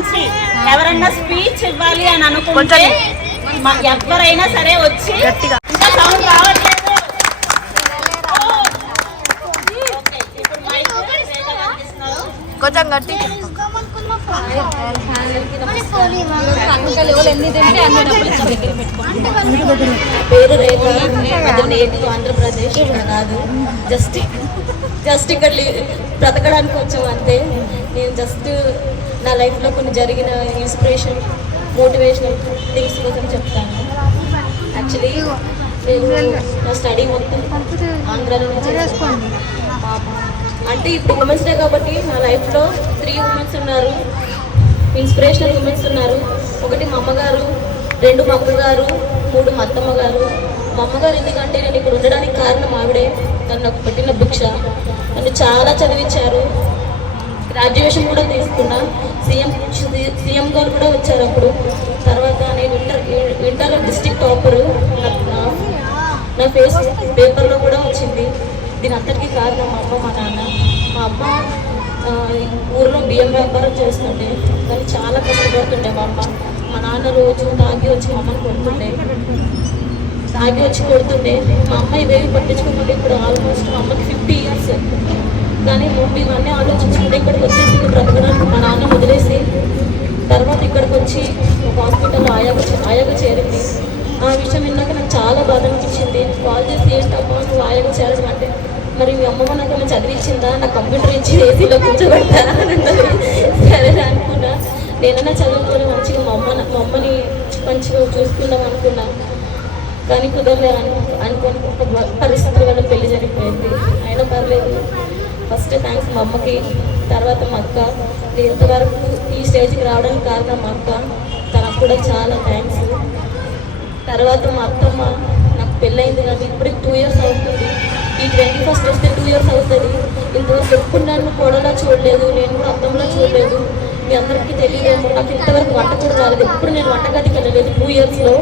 నుంచి ఎవరన్నా స్పీచ్ ఇవ్వాలి అని అనుకుంటే ఎవరైనా సరే వచ్చి ఇంకా సౌండ్ రావట్లేదు. కొంచెం గట్టి పేరు రేఖ, నేటివ్ ఆంధ్రప్రదేశ్ కాదు. జస్ట్ ఇక్కడ బ్రతకడానికి వచ్చాం అంతే. నేను జస్ట్ నా లైఫ్లో కొన్ని జరిగిన ఇన్స్పిరేషన్, మోటివేషనల్ థింగ్స్ కోసం చెప్తాను. యాక్చువల్లీ నేను నా స్టడీ మొత్తం ఆంధ్రాలోనే చేస్తాను. అంటే ఇప్పుడు ఉమెన్స్ డే కాబట్టి నా లైఫ్లో 3 ఉమెన్స్ ఉన్నారు, ఇన్స్పిరేషనల్ ఉమెన్స్ ఉన్నారు. ఒకటి మా అమ్మగారు, 2 మా అక్కగారు, 3 మా అత్తమ్మ గారు. మా అమ్మగారు ఎందుకంటే నేను ఇక్కడ ఉండడానికి కారణం ఆవిడే. తను నాకు పెట్టిన భిక్ష. నన్ను చాలా చదివించారు. గ్రాడ్యుయేషన్ కూడా తీసుకున్నా. సీఎం గారు కూడా వచ్చారు అప్పుడు. తర్వాత నేను ఇంటర్లో డిస్ట్రిక్ట్ టాపరు. నా ఫేస్ పేపర్లో కూడా వచ్చింది. దీని అంతటికీ కారణం మా అమ్మ, మా నాన్న. మా అమ్మ ఊరిలో బియ్యం వ్యాపారం చేస్తుండే, కానీ చాలా కష్టపడుతుండే మా అమ్మ. మా నాన్న రోజు తాగి వచ్చి మా అమ్మని కొడుతుండే, మా అమ్మ ఇవేవి పట్టించుకుంటుండే. ఇప్పుడు ఆల్మోస్ట్ మా అమ్మకి 50 ఇయర్స్. కానీ ఇవన్నీ ఆలోచించుకుంటే ఇక్కడికి వచ్చేసింది బ్రతకడానికి. మా నాన్న వదిలేసి తర్వాత ఇక్కడికి వచ్చి ఒక హాస్పిటల్లో ఆయాగా చేరింది. ఆ విషయం విన్నాక నాకు చాలా బాధ అనిపించింది. కాల్ చేసి ఏంటమ్మా నువ్వు ఆయాగా చేరడం అంటే, మరి మీ అమ్మమ్మ నాకు ఏమైనా చదివించిందా, నాకు కంప్యూటర్ ఇచ్చి ఏసీలో కూర్చోబెడతారా అని ఉంటుంది. సరే అనుకున్నా. నేనన్నా చదువుకొని మంచిగా మా అమ్మని మంచిగా చూసుకుందాం అనుకున్నా. కానీ కుదరలేదు అనుకోని ఒక పరిస్థితుల వల్ల పెళ్లి జరిగిపోయింది. అయినా పర్లేదు. ఫస్ట్ థ్యాంక్స్ మా అమ్మకి, తర్వాత మా అక్క. నేను ఇంతవరకు ఈ స్టేజ్కి రావడానికి కారణం మా అక్క, తనకు కూడా చాలా థ్యాంక్స్. తర్వాత మా అత్తమ్మ, నాకు పెళ్ళయింది కానీ ఇప్పటికి 2 ఇయర్స్ అవుతుంది. ఈ 21st వస్తే 2 ఇయర్స్ అవుతుంది. ఇంతవరకు ఎప్పుడు నన్ను కోడలా చూడలేదు, నేను కూడా అత్తమ్మలా చూడలేదు. మీ అందరికీ తెలియదేమో, నాకు ఇంతవరకు వంట కూడా రాలేదు. ఎప్పుడు నేను వంటగదికి వెళ్ళలేదు 2 ఇయర్స్లో.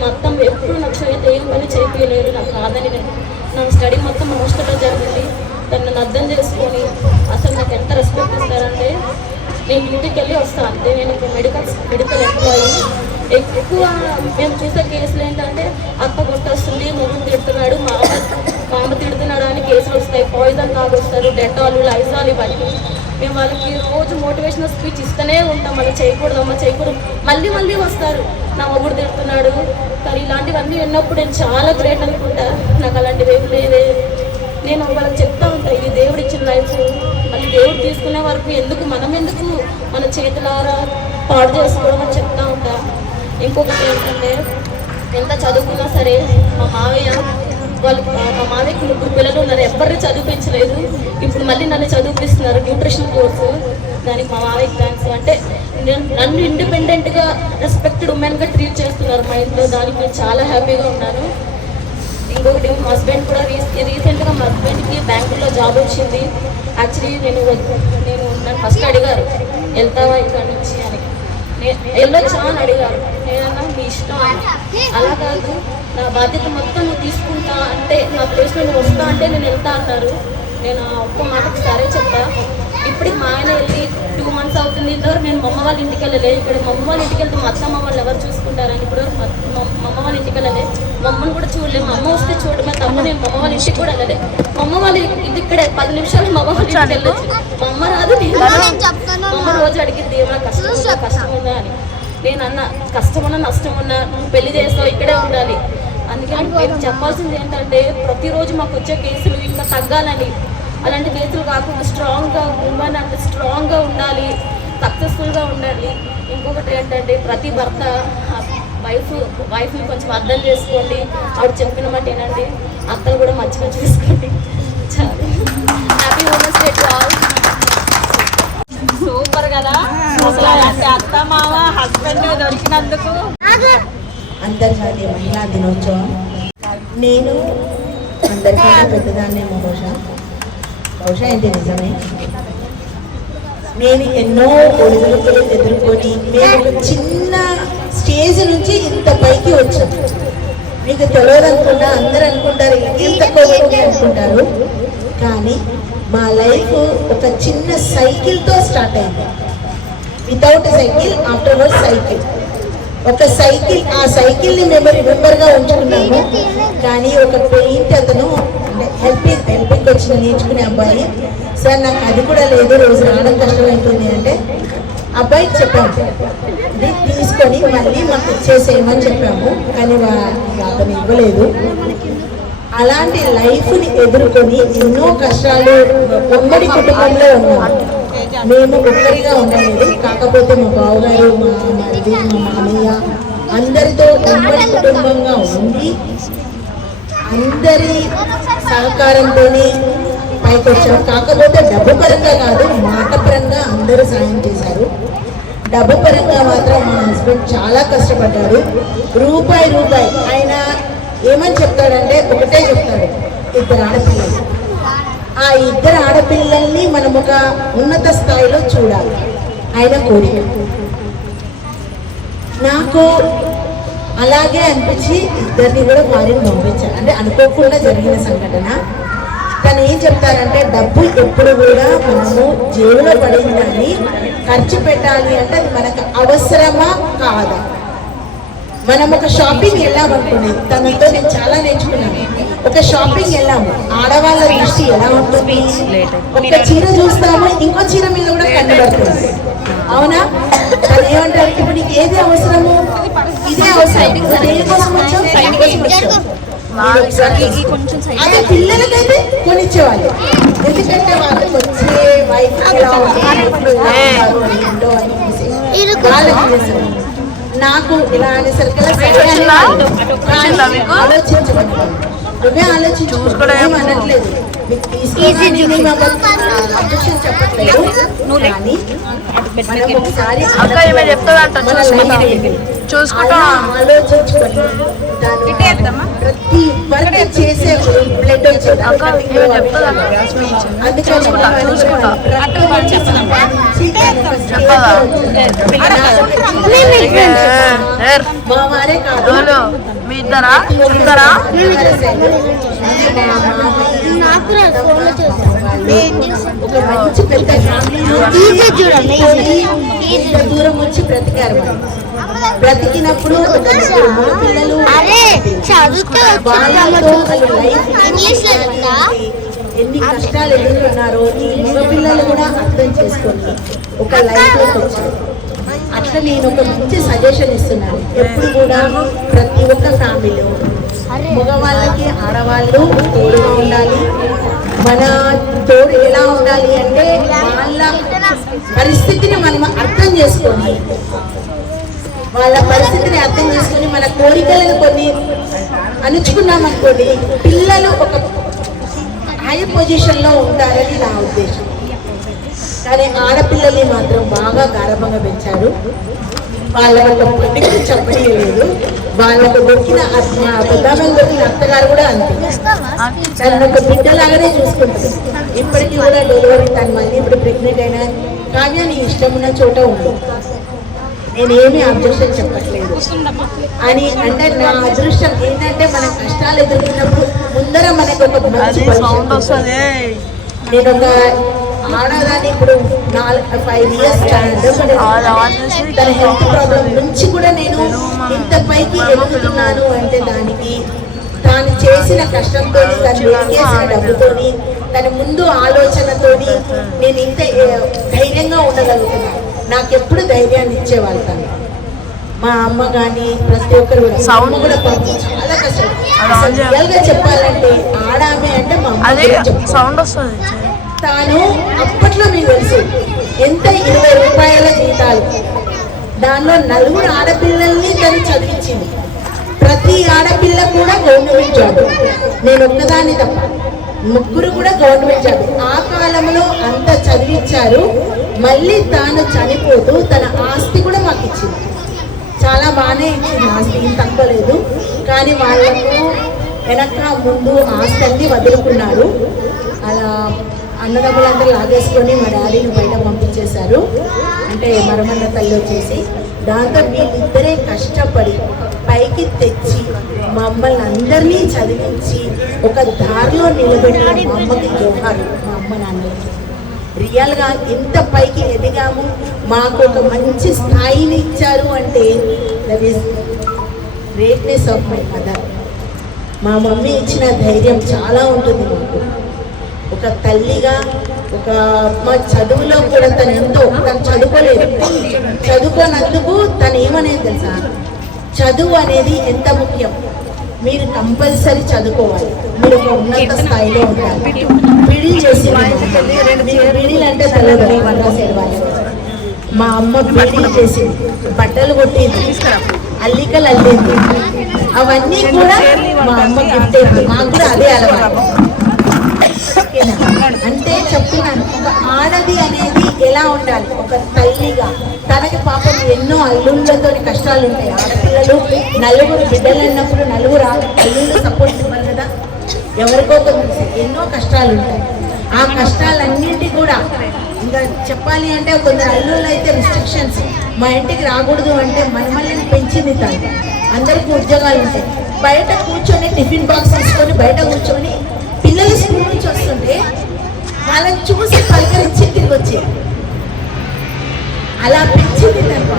మా అత్తమ్మ ఎప్పుడు నాకు చేతి ఏం పని చేయలేదు. నాకు కాదని నా స్టడీ మొత్తం హాస్టల్లో జరిగింది. తను నన్ను అర్థం చేసుకొని అసలు నాకు ఎంత రెస్పెక్ట్ ఇస్తారంటే, నేను ఇంటికి వెళ్ళి వస్తాను అంతే. నేను ఇప్పుడు మెడికల్ ఎంప్లాయీ. ఎక్కువ మేము చూసే కేసులు ఏంటంటే అత్త కొట్టొస్తుంది, మొగుడు తిడుతున్నాడు, మామ తిడుతున్నాడు అని కేసులు వస్తాయి. పాయిజన్ తాగొస్తారు, డెటాలు, లైజాల్ ఇవన్నీ. మేము వాళ్ళకి రోజు మోటివేషనల్ స్పీచ్ ఇస్తూనే ఉంటాం. మళ్ళీ చేయకూడదమ్మా చేయకూడదు, మళ్ళీ వస్తారు నా మొగుడు తిడుతున్నాడు. కానీ ఇలాంటివన్నీ విన్నప్పుడు నేను చాలా గ్రేట్ అనుకుంటా. నాకు అలాంటివి ఏం లేదే. నేను వాళ్ళకి చెప్తా ఉంటాను, ఇది దేవుడు ఇచ్చిన లైఫ్, మళ్ళీ దేవుడు తీసుకునే వరకు ఎందుకు మన చేతులారా పాడు చేసుకోవడం అని చెప్తా ఉంటా. ఇంకొకటి ఏంటంటే, ఎంత చదువుకున్నా సరే మా మావయ్యకి 3 పిల్లలు ఉన్నారు, ఎవరిని చదివించలేదు. ఇప్పుడు మళ్ళీ నన్ను చదివిస్తున్నారు న్యూట్రిషన్ కోర్సు. దానికి మా మావయ్యకి థ్యాంక్స్. అంటే నన్ను ఇండిపెండెంట్గా రెస్పెక్టెడ్ ఉమెన్గా ట్రీట్ చేస్తున్నారు మా ఇంట్లో. దానికి నేను చాలా హ్యాపీగా ఉన్నాను. ఇంకొకటి మా హస్బెండ్ కూడా రీసెంట్గా మా హస్బెండ్కి బ్యాంకులో జాబ్ వచ్చింది. యాక్చువల్లీ నన్ను ఫస్ట్ అడిగారు వెళ్తావా ఇక్కడ నుంచి అని. వెళ్ళొచ్చా అని అడిగారు. నేనన్నా మీ ఇష్టం అని. అలా కాదు, నా బాధ్యత మొత్తం నువ్వు తీసుకుంటా అంటే, నా ప్లేస్లో నువ్వు వస్తా అంటే నేను వెళ్తా అన్నారు. నేను ఒక్క మాటకి సరే చెప్పా. ఇప్పటికి మా ఆయన వెళ్ళి 2 months అవుతుంది. ఇంతవరకు నేను మా అమ్మ వాళ్ళ ఇంటికి వెళ్ళలేదు. ఇక్కడ మా అమ్మ వాళ్ళ ఇంటికి వెళ్తే మా అత్తమ్మ వాళ్ళు ఎవరు చూసుకుంటారని ఇప్పుడు మా అమ్మ వాళ్ళ ఇంటికి వెళ్ళలేదు. మా అమ్మని కూడా చూడలేదు. మా అమ్మ వస్తే చూడమే తప్ప నేను మా అమ్మ వాళ్ళ ఇంటికి కూడా వెళ్ళలేదు. మా అమ్మ వాళ్ళ ఇంటి ఇక్కడే 10 నిమిషాలు మా అమ్మ వాళ్ళ ఇంటికి వెళ్ళొచ్చు. మా అమ్మ రాదు, మా అమ్మ రోజు అడిగింది ఏమైనా కష్టం ఉందా అని. నేను అన్న కష్టమన్నా నష్టమన్నా నువ్వు పెళ్లి చేస్తావు, ఇక్కడే ఉండాలి. అందుకని నేను చెప్పాల్సింది ఏంటంటే, ప్రతిరోజు మాకు వచ్చే కేసులు ఇంకా తగ్గాలని, అలాంటి కేసులు కాకుండా స్ట్రాంగ్గా ఉమెన్ అంటే స్ట్రాంగ్గా ఉండాలి, సక్సెస్ఫుల్గా ఉండాలి. ఇంకొకటి ఏంటంటే, ప్రతి భర్త వైఫ్ని కొంచెం అర్థం చేసుకోండి. ఆవిడ చెప్పిన మాట ఏనండి, అత్తలు కూడా మంచిగా చూసుకోండి. చాలా happy women's day to all. Super కదా అసలు. అలాంటి అత్త మామ హస్బెండ్ దొరికినందుకు. అంతర్జాతీయ మహిళా దినోత్సవం. నేను అందరికన్నా పెద్దదాన్నేమో బహుశా ఇది నిజమే. నేను ఎన్నో ఒడిదుడుకులు ఎదుర్కొని నేను ఒక చిన్న స్టేజ్ నుంచి ఇంత పైకి వచ్చాను. మీకు తెలియదనుకున్నా, అందరూ అనుకుంటారు ఏం తక్కువ అనుకుంటారు. కానీ మా లైఫ్ ఒక చిన్న సైకిల్తో స్టార్ట్ అయింది. Without cycle, afterward cycle. ఒక సైకిల్, ఆ సైకిల్ని మేము రిమెంబర్గా ఉంచుకున్నాము. కానీ ఒక పెయింట్ అతను అంటే హెల్పింగ్ వచ్చిన నేర్చుకునే అబ్బాయి, సార్ నాకు అది కూడా లేదు, రోజు రావడం కష్టమవుతుంది అంటే అబ్బాయికి చెప్పాము, ఇది తీసుకొని మళ్ళీ మాకు ఇచ్చేసేయమని చెప్పాము. కానీ అతను ఇవ్వలేదు. అలాంటి లైఫ్ని ఎదుర్కొని ఎన్నో కష్టాలు, ఉమ్మడి కుటుంబంలో ఉన్నాము. మేము ఒక్కరిగా ఉండలేదు, కాకపోతే మా బావగారు, మా మరిది, మా మామయ్య అందరితో ఉమ్మడి కుటుంబంగా ఉండి అందరి సహకారంతోనే పైకి వచ్చాం. కాకపోతే డబ్బు పరంగా కాదు, మాట పరంగా అందరూ సాయం చేశారు. డబ్బు పరంగా మాత్రం మా హస్బెండ్ చాలా కష్టపడ్డాడు. రూపాయి ఆయన ఏమని చెప్తాడంటే ఒకటే చెప్తాడు, 2 ఆడపిల్లలు. ఆ 2 ఆడపిల్లల్ని మనం ఒక ఉన్నత స్థాయిలో చూడాలి, ఆయన కోరిక. నాకు అలాగే అనిపించి ఇద్దరిని కూడా వారిని పంపించాను. అంటే అనుకోకుండా జరిగిన సంఘటన. తను ఏం చెప్తారంటే డబ్బు ఎప్పుడు కూడా మనము జేబులో పడిందని ఖర్చు పెట్టాలి అంటే అది మనకు అవసరమా కాదా. మనం ఒక షాపింగ్ వెళ్ళామనుకోండి, తనతో నేను చాలా నేర్చుకున్నాను. ఒక షాపింగ్ వెళ్ళాము, ఆడవాళ్ళ దృష్టి ఎలా ఉంటుంది, ఒక చీర చూస్తాము, ఇంకో చీర మీద కూడా కనబడుతుంది, అవునా? అది ఏమంటారు, ఇప్పుడు నీకు ఏది అవసరము, ఇదే అవసరం, దేనికోసం వచ్చావు, అదే పిల్లలకైతే కొనిచ్చేవాళ్ళు. ఎందుకంటే వాళ్ళకి వచ్చే వైఫ్ వాళ్ళకి నాకు ఇలా అనేసరికి ఆలోచించబడి నువ్వే ఆలోచించుకోవడం అనట్లేదు, మీకు తీసుకుని చెప్పట్లేదు. కానీ మనం ఒకసారి ఆలోచించుకొని ప్రతి వర్క్ చేసే బ్లడ్ వచ్చేది. మా వారే కాదు, మీ ఇద్దరా ఒక మంచి పెద్ద ఇంత దూరం వచ్చి బ్రతికారు. బ్రతికినప్పుడు పిల్లలు ఎన్ని కష్టాలు ఎదుర్కొన్నారో ఈ మగ పిల్లలు కూడా అర్థం చేసుకొని ఒక లైఫ్లోకి వచ్చారు. అట్లా నేను ఒక మంచి సజెషన్ ఇస్తున్నాను. ఎప్పుడు కూడా ప్రతి ఒక్క ఫ్యామిలీలో మగవాళ్ళకి ఆడవాళ్ళు తోడుగా ఉండాలి. మన తోడు ఎలా ఉండాలి అంటే వాళ్ళ పరిస్థితిని మనం అర్థం చేసుకొని, వాళ్ళ పరిస్థితిని అర్థం చేసుకొని మన కోరికలను కొన్ని అణుచుకున్నాం అనుకోండి, పిల్లలు ఒక హై పొజిషన్లో ఉంటారని నా ఉద్దేశం. కానీ ఆడపిల్లల్ని మాత్రం బాగా గారభంగా పెంచారు. వాళ్ళకు ఒక పట్టుకు చెప్పలేదు. వాళ్ళకు దొరికిన పెద్దమ్మకి దొరికిన అత్తగారు కూడా అంతే, తనను ఒక బిడ్డలాగానే చూసుకుంటారు. ఇప్పటికీ కూడా డెలివరీ తను మళ్ళీ ఇప్పుడు ప్రెగ్నెంట్ అయినా కావ్య నీ ఇష్టం ఉన్న చోట ఉంది, నేనేమి అబ్జెక్షన్ చెప్పట్లేదు అని. అంటే నా అదృష్టం ఏంటంటే మన కష్టాలు ఎదుర్కొన్నప్పుడు ముందర మనకు ఒక మంచి నేను ఒక ఆడదాన్ని ఇప్పుడు 4-5 ఇయర్స్ తన హెల్త్ ప్రాబ్లం నుంచి కూడా నేను ఇంత పైకి ఎదుగుతున్నాను అంటే దానికి తాను చేసిన కష్టంతో, తను చేసిన డబ్బుతోని, తన ముందు ఆలోచనతోని నేను ఇంత ధైర్యంగా ఉండగలుగుతున్నాను. నాకెప్పుడు ధైర్యాన్ని ఇచ్చేవాళ్ళు తను. మా అమ్మ కానీ ప్రతి ఒక్కరు అమ్మ కూడా చాలా కష్టం. రియల్గా చెప్పాలంటే ఆడామే అంటే మా అమ్మ సౌండ్ వస్తుంది. తాను అప్పట్లో మీకు తెలుసు ఎంత 20 రూపాయల జీతాలు, దానిలో 4 ఆడపిల్లల్ని తను చదివించింది. ప్రతి ఆడపిల్ల కూడా గవర్నమెంట్ జాబ్, నేను ఒక్కదాన్ని తప్ప 3 కూడా గవర్నమెంట్ జాబ్. ఆ కాలంలో అంత చదివించారు. మళ్ళీ తాను చనిపోతూ తన ఆస్తి కూడా మాకు ఇచ్చింది. చాలా బాగానే ఇచ్చింది, ఆస్తి ఏం తక్కువ లేదు. కానీ వాళ్ళకు వెనక ముందు ఆస్తి అన్ని వదులుకున్నారు. అలా అన్నదమ్ములందరూ లాగేసుకొని మా డాడీని బయట పంపించేశారు. అంటే మరమన్న తల్లి వచ్చేసి దాంతో వీళ్ళిద్దరే కష్టపడి పైకి తెచ్చి మమ్మల్ని అందరినీ చదివించి ఒక దారిలో నిలబెట్టిన మా అమ్మకి జోహారు, మా అమ్మ నాన్నలకి. రియల్గా ఎంత పైకి ఎదిగాము, మాకు ఒక మంచి స్థాయిని ఇచ్చారు అంటే that is greatness of my mother. మా మమ్మీ ఇచ్చిన ధైర్యం చాలా ఉంటుంది మాకు. ఒక తల్లిగా మా చదువులో కూడా తను చదువుకోలేదు, చదువుకోనందుకు తను ఏమనేది తెలుసా, చదువు అనేది ఎంత ముఖ్యం, మీరు కంపల్సరీ చదువుకోవాలి, మీరు ఒక ఉన్నత స్థాయిలో ఉండాలి. బిడీ చేసి బిడీలు అంటే తెలియదు సైడ్ వాళ్ళు. మా అమ్మ బిడీ చేసింది, బట్టలు కొట్టింది, అల్లికలు అల్లింది, అవన్నీ కూడా మా అమ్మ గిఫ్ట్. మాకు కూడా అదే అలవాటు. అంటే చెప్తున్నాను, ఒక ఆడది అనేది ఎలా ఉండాలి, ఒక తల్లిగా. తనకి పాపం ఎన్నో అల్లుళ్ళతో కష్టాలు ఉంటాయి. ఆడపిల్లలు నలుగురు బిడ్డలు అన్నప్పుడు నలుగురు అల్లుళ్ళు సపోర్ట్ ఇవ్వాలి కదా, ఎవరికో ఎన్నో కష్టాలు ఉంటాయి. ఆ కష్టాలన్నింటి కూడా ఇంకా చెప్పాలి అంటే కొందరు అల్లుళ్ళు అయితే రిస్ట్రిక్షన్స్, మా ఇంటికి రాకూడదు అంటే మనమల్ని పెంచింది తను. అందరికీ ఉద్యోగాలు ఉంటాయి, బయట కూర్చొని టిఫిన్ బాక్స్ తీసుకొని బయట కూర్చొని పిల్లలు స్కూల్ నుంచి వస్తుంటే వాళ్ళని చూసి పలకరించి తిరిగి వచ్చేది. అలా పెంచింది తను.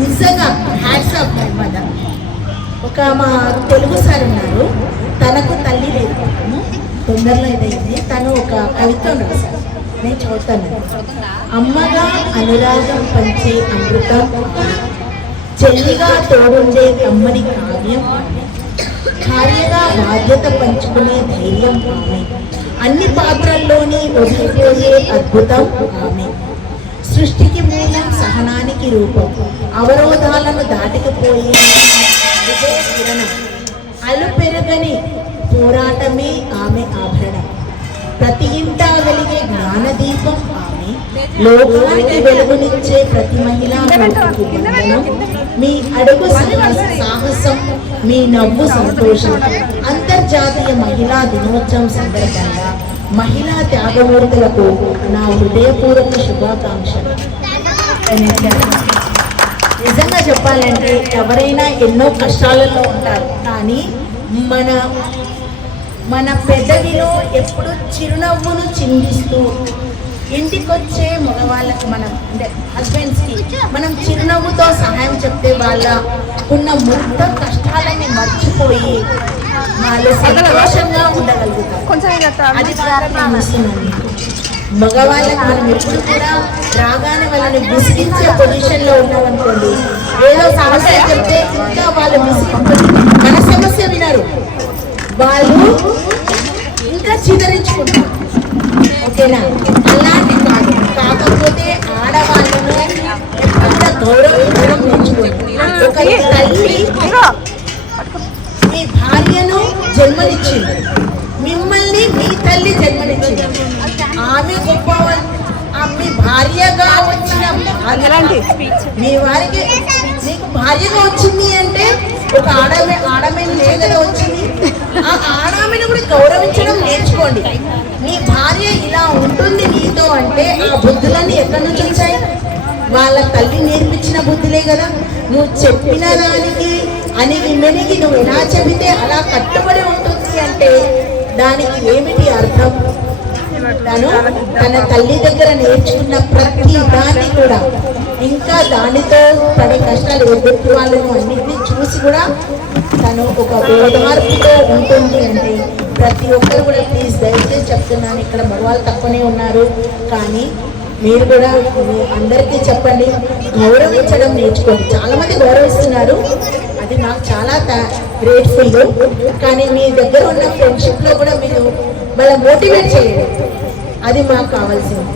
నిజంగా హ్యాట్స్ ఆఫ్ మై మదర్. ఒక మా తెలుగు సార్ ఉన్నారు, తనకు తల్లి లేదు, తొందరలో ఇదైంది. తను ఒక కవిత్వం రాశారు, నేను చదువుతాను. అమ్మగా అనురాగం పంచే అమృతం, చెల్లిగా తోడుండే కమ్మని కావ్యం, భార్యగా బాధ్యత పంచుకునే ధైర్యం ఆమె, అన్ని పాత్రల్లోని ఒదిగిపోయే అద్భుతం ఆమె, సృష్టికి మూలం సహనానికి రూపం, అవరోధాలను దాటికిపోయే విజయ కిరణం, అలు పెరుగని పోరాటమే ఆమె ఆభరణం, ప్రతి ఇంటా వెలిగే జ్ఞానదీపం ఆమె, లోకానికి వెలుగునిచ్చే ప్రతి మహిళా వందనం, మీ అడుగు సాహసం, మీ నవ్వు సంతోషం. అంతర్జాతీయ మహిళా దినోత్సవం సందర్భంగా మహిళా త్యాగమూర్తులకు నా హృదయపూర్వక శుభాకాంక్షలు. నిజంగా చెప్పాలంటే ఎవరైనా ఎన్నో కష్టాలలో ఉంటారు, కానీ మన పెదవిలో ఎప్పుడు చిరునవ్వును చిందిస్తూ ఇంటికొచ్చే మగవాళ్ళకి మనం అంటే హస్బెండ్స్కి మనం చిరునవ్వుతో సహాయం చెప్తే వాళ్ళ ఉన్న మొత్తం కష్టాలని మర్చిపోయి వాళ్ళు సంతోషంగా ఉండగలుగుతారు. అది ప్రారంభిస్తున్నాను. మగవాళ్ళకి మనం ఎప్పుడు కూడా రాగానే వాళ్ళని విసిగించే పొజిషన్లో ఉన్నామనుకోండి, ఏదో సమస్య చెప్తే ఇంకా వాళ్ళు విసిగిపోయి మన సమస్య వినరు, వాళ్ళు ఇంకా చిదరించుకుంటారు. ఓకేనా? అలాంటి కాదు. కాకపోతే ఆడవాళ్ళను ఎంత గౌరవించడం నేర్చుకోండి. ఒక తల్లి మీ భార్యను జన్మనిచ్చింది, మిమ్మల్ని మీ తల్లి జన్మనిచ్చింది. ఆమె గొప్పవాళ్ళు. మీ భార్యగా వచ్చిన మీ వారికి మీకు భార్యగా వచ్చింది అంటే ఒక ఆడమే లేదని వచ్చింది. ఆ ఆడమని కూడా గౌరవించడం నేర్చుకోండి. నీ భార్య ఇలా ఉంటుంది నీతో అంటే ఆ బుద్ధులన్నీ ఎక్కడి నుంచి వచ్చాయి? వాళ్ళ తల్లి నేర్పించిన బుద్ధులే కదా. నువ్వు చెప్పిన దానికి అనిగి మెనిగి నువ్వు ఎలా చెబితే అలా కట్టుబడి ఉంటుంది అంటే దానికి ఏమిటి అర్థం? తన తల్లి దగ్గర నేర్చుకున్న ప్రతి దాన్ని కూడా ఇంకా దానితో పడే కష్టాలు ఎదుర్కొ వాళ్ళను అన్నింటినీ చూసి కూడా తను ఒక ఓదార్పుతో ఉంటుంది అంటే ప్రతి ఒక్కరు కూడా ప్లీజ్ దయచేసి చెప్తున్నాను, ఇక్కడ మగవాళ్ళు తక్కువనే ఉన్నారు కానీ మీరు కూడా అందరికీ చెప్పండి, గౌరవించడం నేర్చుకోండి. చాలామంది గౌరవిస్తున్నారు, అది నాకు చాలా గ్రేట్ఫుల్. కానీ మీ దగ్గర ఉన్న ఫ్రెండ్షిప్లో కూడా మీరు వాళ్ళ మోటివేట్ చేయండి, అది మాకు కావాల్సింది.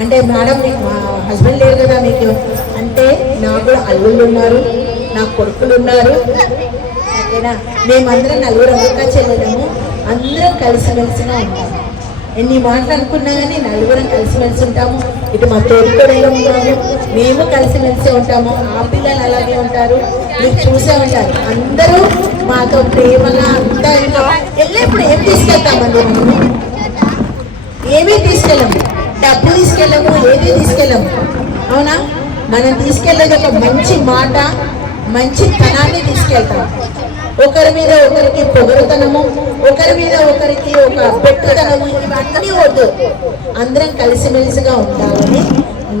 అంటే మేడం మీకు మా హస్బెండ్ లేరు కదా మీకు అంటే, నాకు కూడా అల్లుళ్ళు ఉన్నారు, నా కొడుకులు ఉన్నారు, ఓకేనా? మేమందరం నలుగురు అక్క చెల్లెలము, అందరం కలిసిమెలిసిగా ఉంటాము. ఎన్ని మాటలు అనుకున్నా కానీ నలుగురం కలిసిమెలిసి ఉంటాము. ఇటు మా తోడుకోడలో ఉంటాము, మేము కలిసిమెలిసి ఉంటాము. ఆ పిల్లలు అలాగే ఉంటారు, మీరు చూసే ఉంటారు. అందరూ మాతో ప్రేమగా అంతా ఇప్పుడు ఏం తీసుకెళ్తామండి? మేము ఏమీ తీసుకెళ్ళము, డబ్బు తీసుకెళ్ళము, ఏది తీసుకెళ్ళము. అవునా? మనం తీసుకెళ్ళేది ఒక మంచి మాట, మంచి తనాన్ని తీసుకెళ్తాం. ఒకరి మీద ఒకరికి పొగరుతనము, ఒకరి మీద ఒకరికి ఒక పెట్టుదనము, ఇవన్నీ వద్దు. అందరం కలిసిమెలిసిగా ఉండాలని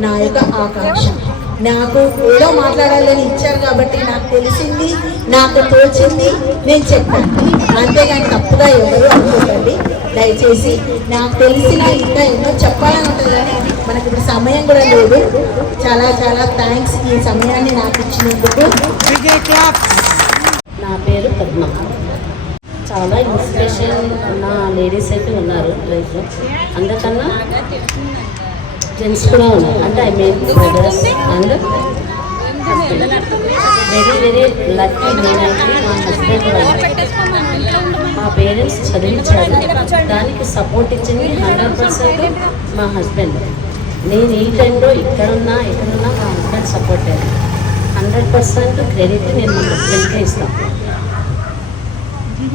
నా యొక్క ఆకాంక్ష. నాకు ఏదో మాట్లాడాలని ఇచ్చారు కాబట్టి నాకు తెలిసింది, నాకు తోచింది నేను చెప్పాను. అంతేగాని తప్పుగా ఎవరు అనుకోకండి దయచేసి. నాకు తెలిసిన ఇంకా ఎన్నో చెప్పాలని ఉంటుంది కానీ మనకి ఇప్పుడు సమయం కూడా లేదు. చాలా చాలా థ్యాంక్స్ ఈ సమయాన్ని నాకు ఇచ్చినందుకు. నా పేరు పద్మ. చాలా ఇన్స్పిరేషన్ ఉన్న లేడీస్ అయితే ఉన్నారు లైఫ్లో. అందుకన్నా జెంట్స్ కూడా ఉన్నారు. అంటే I mean brothers and very very lucky నేనైతే మా హస్బెండ్ కూడా. మా పేరెంట్స్ చదివించారు, దానికి సపోర్ట్ ఇచ్చింది 100% మా హస్బెండ్. నేను ఈ టైంలో ఎక్కడున్నా మా హస్బెండ్ సపోర్ట్ అయ్యారు. 100% క్రెడిట్ నేను మా హస్బెండ్కే ఇస్తాను.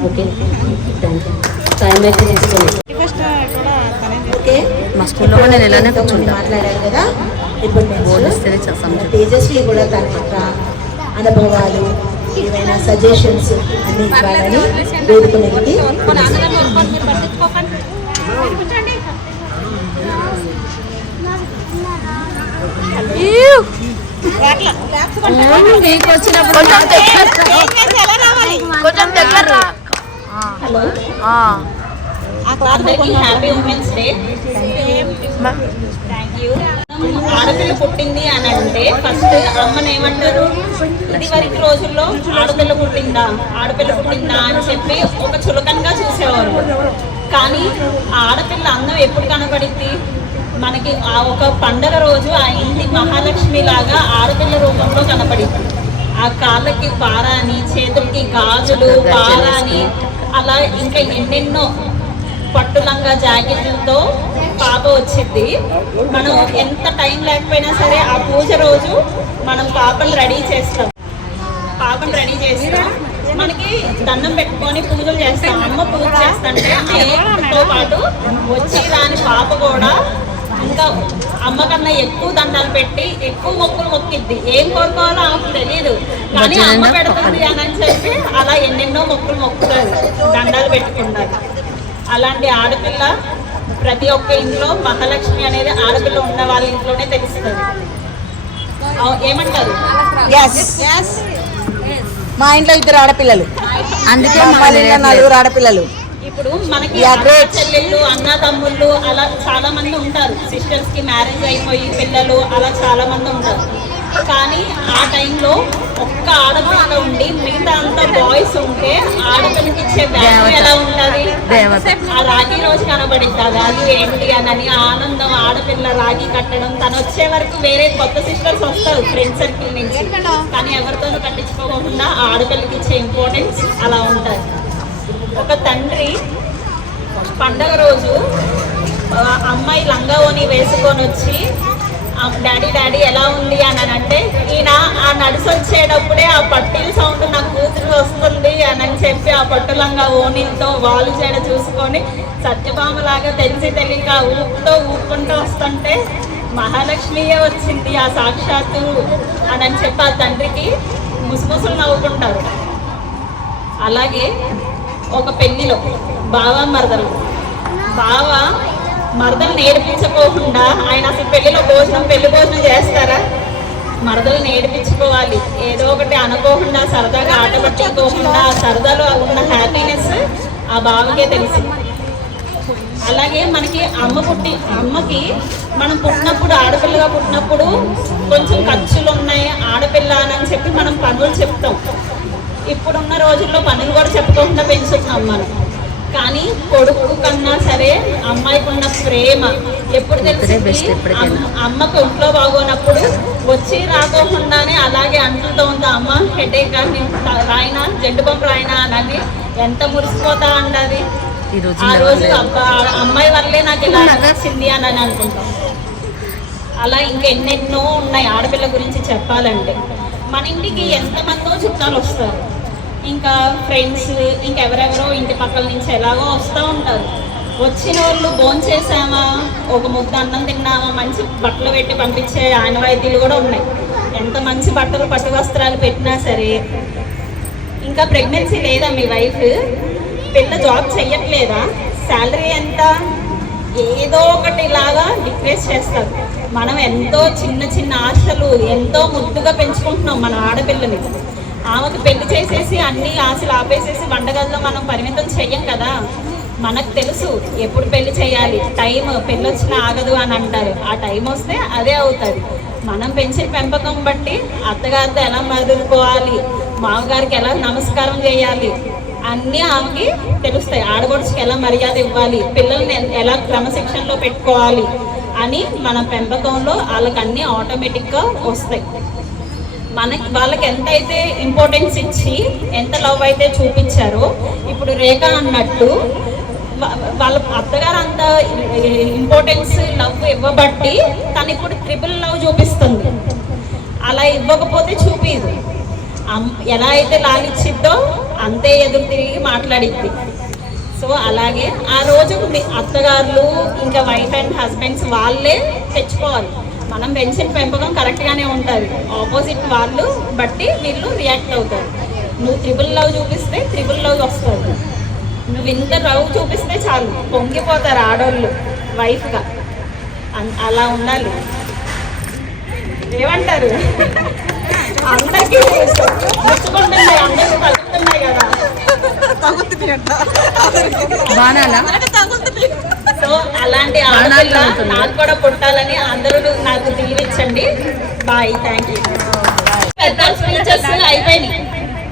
Okay, thank you. టైం అయితే తీసుకోండి. ఓకే, మా స్కూల్లో నేను ఇలానే కూర్చుంటా. మాట్లాడారు కదా. ఇప్పుడు బోధిస్తేనే చేస్తాం. తేజస్వి కూడా తన యొక్క అనుభవాలు, ఏమైనా సజెషన్స్ అన్ని ఇవ్వాలని వేడుకునేది. హలో, అందరికీ happy women's day. Thank you. ఆడపిల్ల పుట్టింది అని అంటే ఫస్ట్ అమ్మని ఏమంటారు? ఇది వరకు రోజుల్లో ఆడపిల్ల పుట్టిందా అని చెప్పి ఒక చులకనగా చూసేవారు. కానీ ఆడపిల్ల అందం ఎప్పుడు కనపడింది మనకి? ఆ ఒక పండగ రోజు ఆ ఇంటి మహాలక్ష్మి లాగా ఆడపిల్ల రూపంలో కనపడింది. ఆ కాళ్ళకి పారాని, చేతులకి గాజులు, పారాని, అలా ఇంకా ఎన్నెన్నో పట్టులంగా జాకెట్లతో పాప వచ్చింది. మనం ఎంత టైం లేకపోయినా సరే ఆ పూజ రోజు మనం పాపను రెడీ చేస్తాం. మనకి దండం పెట్టుకొని పూజలు చేస్తాం. అమ్మ పూజ చేస్తుంటే అమ్మతో పాటు వచ్చి రాని పాప కూడా ఇంకా అమ్మ కన్నా ఎక్కువ దండాలు పెట్టి ఎక్కువ మొక్కులు మొక్కిద్ది. ఏం కోరుకోవాలో ఆమెకు తెలియదు, కానీ అమ్మ పెడుతుంది అని చెప్పి అలా ఎన్నెన్నో మొక్కులు మొక్కుతారు, దండాలు పెట్టుకుంటారు. అలాంటి ఆడపిల్ల ప్రతి ఒక్క ఇంట్లో మహాలక్ష్మి అనేది ఆడపిల్ల ఉన్న వాళ్ళ ఇంట్లోనే తెలుస్తుంది. ఏమంటారు? మా ఇంట్లో 2 ఆడపిల్లలు, అందుకే నలుగురు ఆడపిల్లలు. ఇప్పుడు మనకి చెల్లెళ్ళు, అన్న తమ్ముళ్ళు అలా చాలా మంది ఉంటారు. సిస్టర్స్ కి మ్యారేజ్ అయిపోయి పిల్లలు అలా చాలా మంది ఉంటారు. కానీ ఆ టైంలో ఒక్క ఆడపిల్ల ఉండి మిగతా అంతా బాయ్స్ ఉంటే ఆడపిల్లకి ఇచ్చే వాల్యూ ఎలా ఉంటుంది? ఆ రాఖీ రోజు కనబడింది ఆ వాల్యూ ఏంటి అని ఆనందం. ఆడపిల్ల రాఖీ కట్టడం, తను వచ్చే వరకు వేరే కొత్త సిస్టర్స్ వస్తారు ఫ్రెండ్ సర్కిల్ నుంచి, కానీ ఎవరితోనూ కట్టించుకోకుండా ఆడపిల్లకి ఇచ్చే ఇంపార్టెన్స్ అలా ఉంటుంది. ఒక తండ్రి పండగ రోజు అమ్మాయి లంగా ఓని వేసుకొని వచ్చి డాడీ ఎలా ఉంది అని అంటే, ఈయన ఆ నడిచి వచ్చేటప్పుడే ఆ పట్టీల సౌండ్ నా కూతురు వస్తుంది అని చెప్పి ఆ పట్టులంగా ఓనితో వాలు చేడ చూసుకొని సత్యభామలాగా తెలియక ఊపుకుంటూ వస్తుంటే మహాలక్ష్మియే వచ్చింది ఆ సాక్షాత్తు అని చెప్పి ఆ తండ్రికి ముసుముసులు నవ్వుకుంటారు. అలాగే ఒక పెళ్లిలో బావ మరదలు నేర్పించుకోకుండా ఆయన అసలు పెళ్లి భోజనం చేస్తారా? మరదలు నేర్పించుకోవాలి. ఏదో ఒకటి అనుకోకుండా సరదాగా ఆట పట్టుకోకుండా సరదాలో ఉన్న హ్యాపీనెస్ ఆ బావకే తెలిసింది. అలాగే మనకి అమ్మకి మనం పుట్టినప్పుడు, ఆడపిల్లగా పుట్టినప్పుడు కొంచెం ఖర్చులు ఉన్నాయి ఆడపిల్ల అని చెప్పి మనం పనులు చెప్తాం. ఇప్పుడున్న రోజుల్లో పనులు కూడా చెప్పుకోకుండా పెంచుతున్నాం మనం. కానీ కొడుకు కన్నా సరే అమ్మాయికి ఉన్న ప్రేమ ఎప్పుడు తెలిసింది? అమ్మకు ఒంట్లో బాగోనప్పుడు వచ్చి రాకోకుండానే అలాగే అంటుతో ఉంది, అమ్మ హెడేక్ రాయినా, జెండు పంపు రాయినా అని ఎంత మురిసిపోతా ఉండదు. ఆ రోజు అమ్మాయి వల్లే నాకు ఇలా నచ్చింది అని అనుకుంటాం. అలా ఇంకా ఎన్నెన్నో ఉన్నాయి ఆడపిల్ల గురించి చెప్పాలంటే. మన ఇంటికి ఎంతమందో చుట్టాలు వస్తారు, ఇంకా ఫ్రెండ్స్, ఇంకెవరెవరో ఇంటి పక్కల నుంచి ఎలాగో వస్తూ ఉంటారు. వచ్చిన వాళ్ళు భోంచేసామా, ఒక ముద్ద అన్నం తిన్నామా, మంచి బట్టలు పెట్టి పంపించే ఆనవాయితీలు కూడా ఉన్నాయి. ఎంత మంచి బట్టలు పట్టు వస్త్రాలు పెట్టినా సరే ఇంకా ప్రెగ్నెన్సీ లేదా మీ వైఫ్, పిల్ల జాబ్ చెయ్యట్లేదా, శాలరీ ఎంత, ఏదో ఒకటి ఇలాగా డిక్రేస్ చేస్తారు. మనం ఎంతో చిన్న చిన్న ఆశలు ఎంతో ముద్దుగా పెంచుకుంటున్నాం మన ఆడపిల్లని. ఆమెకు పెళ్లి చేసేసి అన్ని ఆశలు ఆపేసేసి వంటగదిలో మనం పరిమితం చెయ్యం కదా. మనకు తెలుసు ఎప్పుడు పెళ్లి చేయాలి, టైం పెళ్ళి వచ్చినా ఆగదు అని అంటారు. ఆ టైం వస్తే అదే అవుతుంది. మనం పెంచిన పెంపకం బట్టి అత్తగారితో ఎలా మదులుకోవాలి, మామగారికి ఎలా నమస్కారం చేయాలి అన్నీ ఆమెకి తెలుస్తాయి. ఆడపడుచుకి ఎలా మర్యాద ఇవ్వాలి, పిల్లల్ని ఎలా క్రమశిక్షణలో పెట్టుకోవాలి అని మన పెంపకంలో వాళ్ళకి అన్నీ ఆటోమేటిక్గా వస్తాయి. వాళ్ళకి ఎంత అయితే ఇంపార్టెన్స్ ఇచ్చి ఎంత లవ్ అయితే చూపించారో, ఇప్పుడు రేఖ అన్నట్టు వాళ్ళ అత్తగారు అంత ఇంపార్టెన్స్ లవ్ ఇవ్వబట్టి తను ఇప్పుడు ట్రిపుల్ లవ్ చూపిస్తుంది. అలా ఇవ్వకపోతే చూపిదు. ఎలా అయితే లాలిచ్చిద్దో అంతే ఎదురు తిరిగి మాట్లాడిద్ది. సో అలాగే ఆ రోజు అత్తగారులు ఇంకా వైఫ్ అండ్ హస్బెండ్స్ వాళ్ళే తెచ్చుకోవాలి. మనం పెంచిన పెంపకం కరెక్ట్గానే ఉంటుంది, ఆపోజిట్ వాళ్ళు బట్టి వీళ్ళు రియాక్ట్ అవుతారు. నువ్వు ట్రిపుల్ లవ్ చూపిస్తే ట్రిపుల్ లవ్ వస్తుంది, నువ్వు ఇంత లవ్ చూపిస్తే చాలు పొంగిపోతారు ఆడోళ్ళు వైఫ్గా. అలా ఉండాలి. ఏమంటారు? అందరికీ మెచ్చుకుంటున్నాయి, అందరికీ తగ్గుతున్నాయి కదా. సో అలాంటి ఆడపిల్ల నాకు కూడా పుట్టాలని అందరూ నాకు దీవించండి. Bye, thank you. పెద్ద స్పీచెస్ అయిపోయినాయి.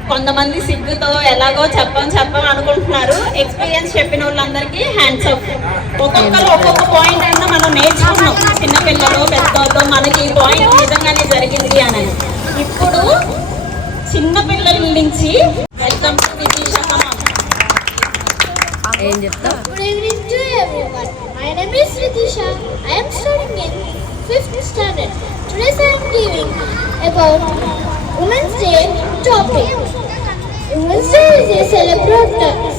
కొంతమంది సిగ్గుతో ఎలాగో చెప్పం అనుకుంటున్నారు. ఎక్స్పీరియన్స్ చెప్పిన వాళ్ళందరికీ హ్యాండ్స్ అప్. ఒక్కొక్కరు ఒక్కొక్క పాయింట్ అన్నా మనం నేర్చుకున్నాం. చిన్నపిల్లలు పెద్దవాళ్ళు మనకి ఈ పాయింట్ నిజంగానే జరిగింది అని. ఇప్పుడు చిన్నపిల్లల నుంచి welcome to Vijisha. Good evening to everyone. My name is Ritisha. I am studying in 5th standard. Today I am giving about Women's Day topic. Women's Day is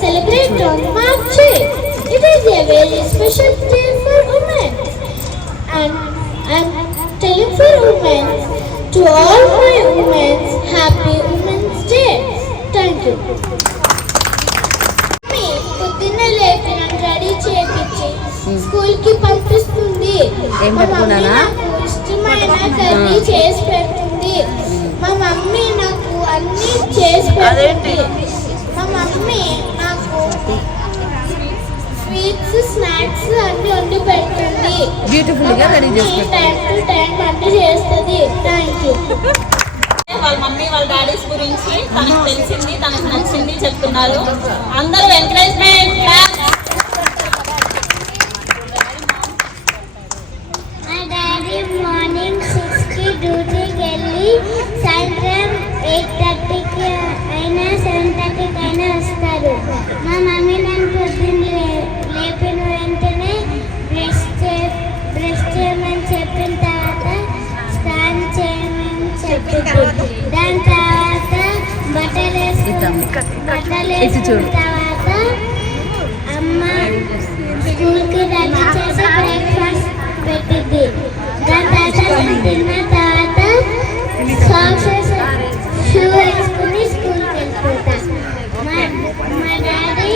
celebrated on March 8th. It is a very special day for women. And I am telling for women, to all my women, happy Women's Day. Thank you. పొద్దున్న లేపి నన్ను ready చేయించి school కి పంపిస్తుంది. మా mummy నాకు ఇష్టమైన curry చేసి పెడుతుంది. మా మమ్మీ నాకు అన్ని చేసి పెడుతుంది. మా మమ్మీ నాకు స్వీట్స్ స్నాక్స్ అన్ని వండి పెడుతుంది. టైం టు టైం వంట చేస్తుంది. Thank you. వాళ్ళ మమ్మీ వాళ్ళ డాడీస్ గురించి తనకు తెలిసింది, తనకు నచ్చింది చెప్తున్నారు. అందరూ ఎంకరేజ్మెంట్. మా డాడీ మార్నింగ్ 6కి డ్యూటీకి వెళ్ళి సాయంత్రం 8:30కి అయినా 7:30కి అయినా వస్తారు. మా మమ్మీ నన్ను పొద్దున్న లేపిన వెంటనే బ్రష్ చేయమని చెప్పిన తర్వాత స్నానం చేయమని చెప్పింది. దాని తర్వాత బట్టలు వేసుకున్న తర్వాత అమ్మ స్కూల్కి రెడీ చేసి బ్రేక్ఫాస్ట్ పెట్టింది. దాని తర్వాత తిన్న తర్వాత సాక్సెస్ షూ వేసుకుని స్కూల్కి వెళ్ళిపోతా. మా డాడీ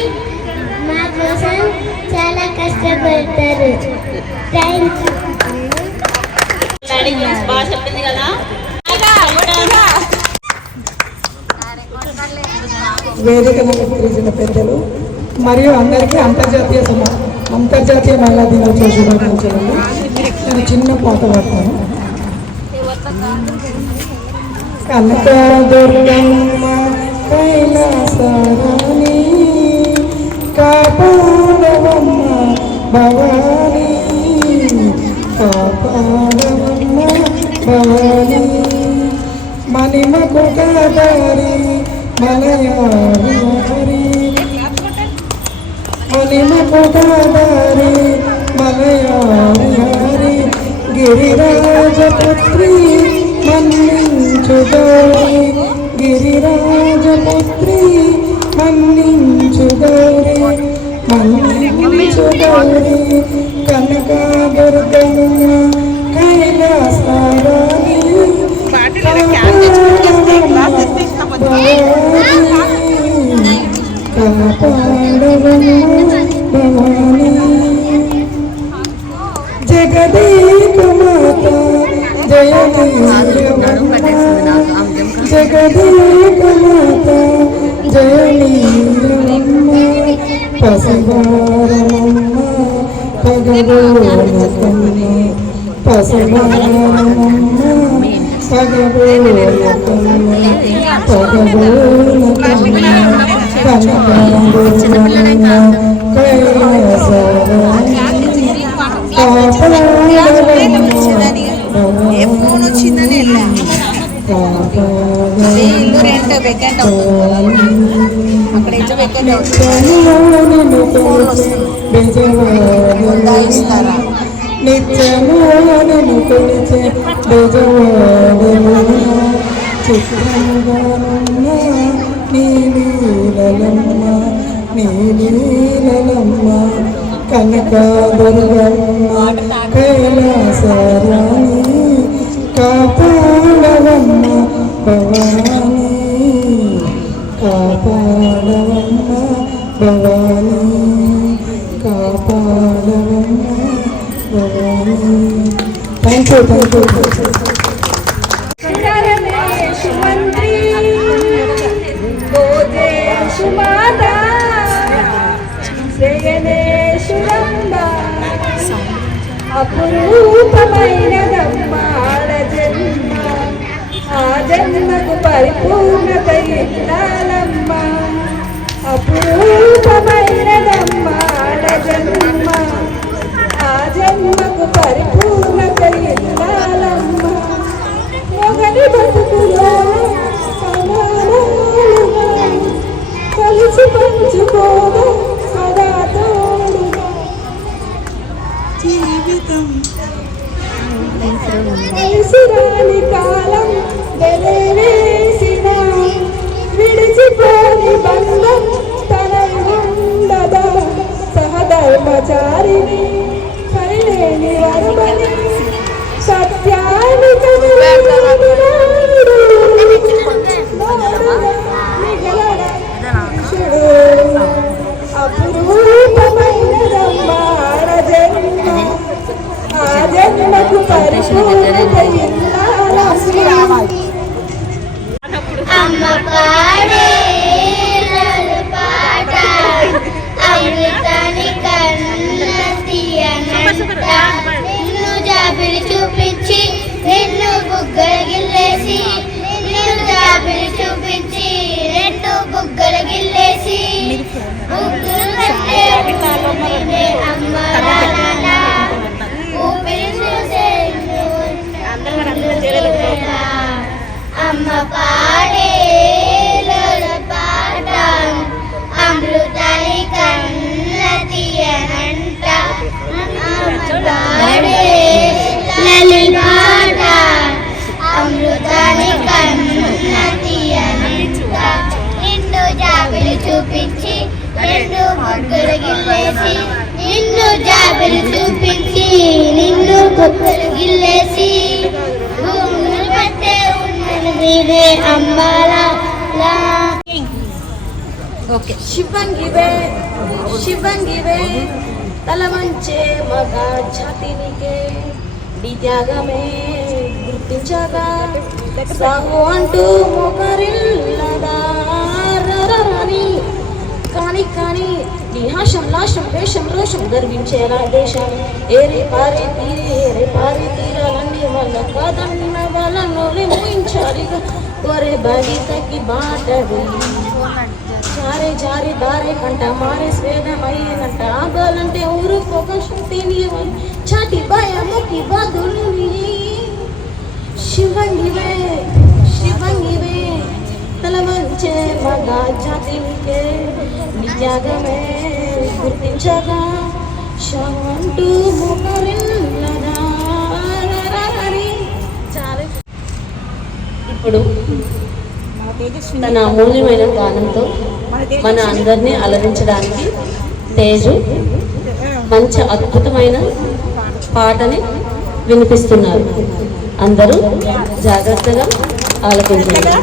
మా కోసం చాలా కష్టపడతారు. Thank you. డాడీ గురించి బాగా చెప్పింది కదా. వేదికను అలంకరించిన పెద్దలు మరియు అందరికీ అంతర్జాతీయ మహిళా దినోత్సవ శుభాకాంక్షలు. నేను చిన్న పాట పాడతాను. కనక దుర్గమ్మ కైలాసరాణి కాపాడవమ్మ భవాని, కాపాడవమ్మ భవాని, మణిమకుటారి మలయారి మణిమకుటారి మలయారి గిరిరాజపుత్రి మన్నించు గౌరి, గిరిరాజపుత్రి మన్నించు గౌరి, మన్నించు గౌరి, కనకదుర్గమ్మ కైలాసరాణి కాపాడవమ్మ భవానీ జగదేక మాత జయ నీరవమ్మ జగదేక మాత జయ నీరవమ్మ పసివారమమ్మ పగబోలకమ్మ పసివారమమ్మ పగబోలకమ్మ పగబోలకమ్మ కనకాంబరమ్మ కైలాసరాణి ఫోన్ వచ్చిందని ఇల్లు రెంట్ వెకెంట్ అక్కడ ఇచ్చే వెకెంట్ ఇస్తారా నిత్యమోనను కొలిచే బెజవాడెను చిత్రంగానున్న నీ లీలలమ్మ నీ లీలలమ్మ కనకాదుర్గమ్మ కైలాసరాణి కాపాడవమ్మ భవానీ కాపాడవమ్మ భవానీ కాపాడవమ్మ భవానీ. థ్యాంక్ యూ అపురూపమైనదమ్మ జన్మ ఆ జన్మకు పరిపూర్ణత ఇల్లాలమ్మ అపురూపమైనదమ్మ జన్మ ఆ జన్మకు పరిపూర్ణత ఇల్లాలమ్మ మొగని బతుకులో సమానాలుగా కలిసి పంచుకోగా సదా తోడుగా జీవితం విసిరాని కాలం వెలవేసిన విడిచిపోని బంధం తన ఉండదా సహధర్మచారిని కైలేని వరమని సత్యాన్ని అపురూపమైనదమ్మ జన్మ ఆ జన్మకు పరిపూర్ణత ఇల్లాలమ్మ అమ్మ పాడే పాట అమృతాని కన్న తీయనంట నిన్ను జాబిలి చూపించి నిన్ను బుగ్గలు గిల్లేసి నిన్ను జాబిలి చూపించి రెండు బుగ్గలు గిల్లేసి బుగ్గలు కట్టే ఊపిరినే అమ్మ నాన్న ఊపిరి చూసే అమ్మ పాడే పాట అమృతాని కన్న తీయనంట అమ్మ పాడే పాట అమృతాని కన్న తీయనంట నిన్ను జాబిలి చూపించి నిన్ను బుగ్గలు గిల్లేసి నిన్ను జాబిలి చూపించి నిన్ను బుగ్గలు గిల్లేసి భూములు పట్టే ఉన్నది నీదే అమ్మాలా ఓకే శివంగివే శివంగివే తల వంచే మగ ఛాతినికే నీ త్యాగమే గుర్తించగా సాగు అంటూ మొకరిల్లదా రరరని కానీ కానీ నీ హాషం లాషం వేషం రోషం గర్వించేలా దేశం ఏరి పారి తీరాలన్నీ వాళ్ళ కాదన్న వాళ్ళను ముయించాలిగా ఒరే బగితకి బాటది జారే జారి దారే కంట మారే స్వేదమయ్యేనంట ఆగాలంటే ఊరుకోక శక్తిని చాటి భయముకి బదులు శివంగివే శివంగివే తల వంచే మగ జాతికే నిత్యాగమే గుర్తించగా శవంటూ ముఖరిల్లదా. ఇప్పుడు తన అమూల్యమైన గానంతో మన అందరినీ అలరించడానికి తేజు మంచి అద్భుతమైన పాటని వినిపిస్తున్నారు. అందరూ జాగ్రత్తగా ఆలపించండి.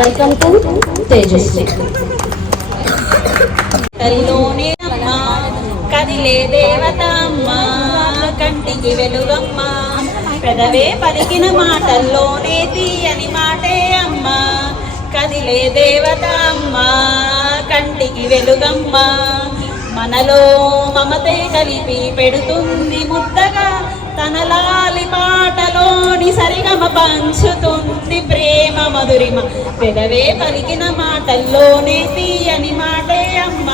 Welcome to Tejasri. మాటల్లోనే అమ్మ కదిలే దేవత అమ్మ కంటికి వెలుగమ్మ పెదవే పలికిన మాటల్లోనే తీయని మాటే అమ్మ కదిలే దేవత అమ్మ కంటికి వెలుగమ్మ మనలో మమతే కలిపి పెడుతుంది ముద్దగా తన లాలి పాటలోని సరిగమ పంచుతుంది ప్రేమ మధురిమ పెదవే పలికిన మాటల్లోనే తీయని మాటే అమ్మ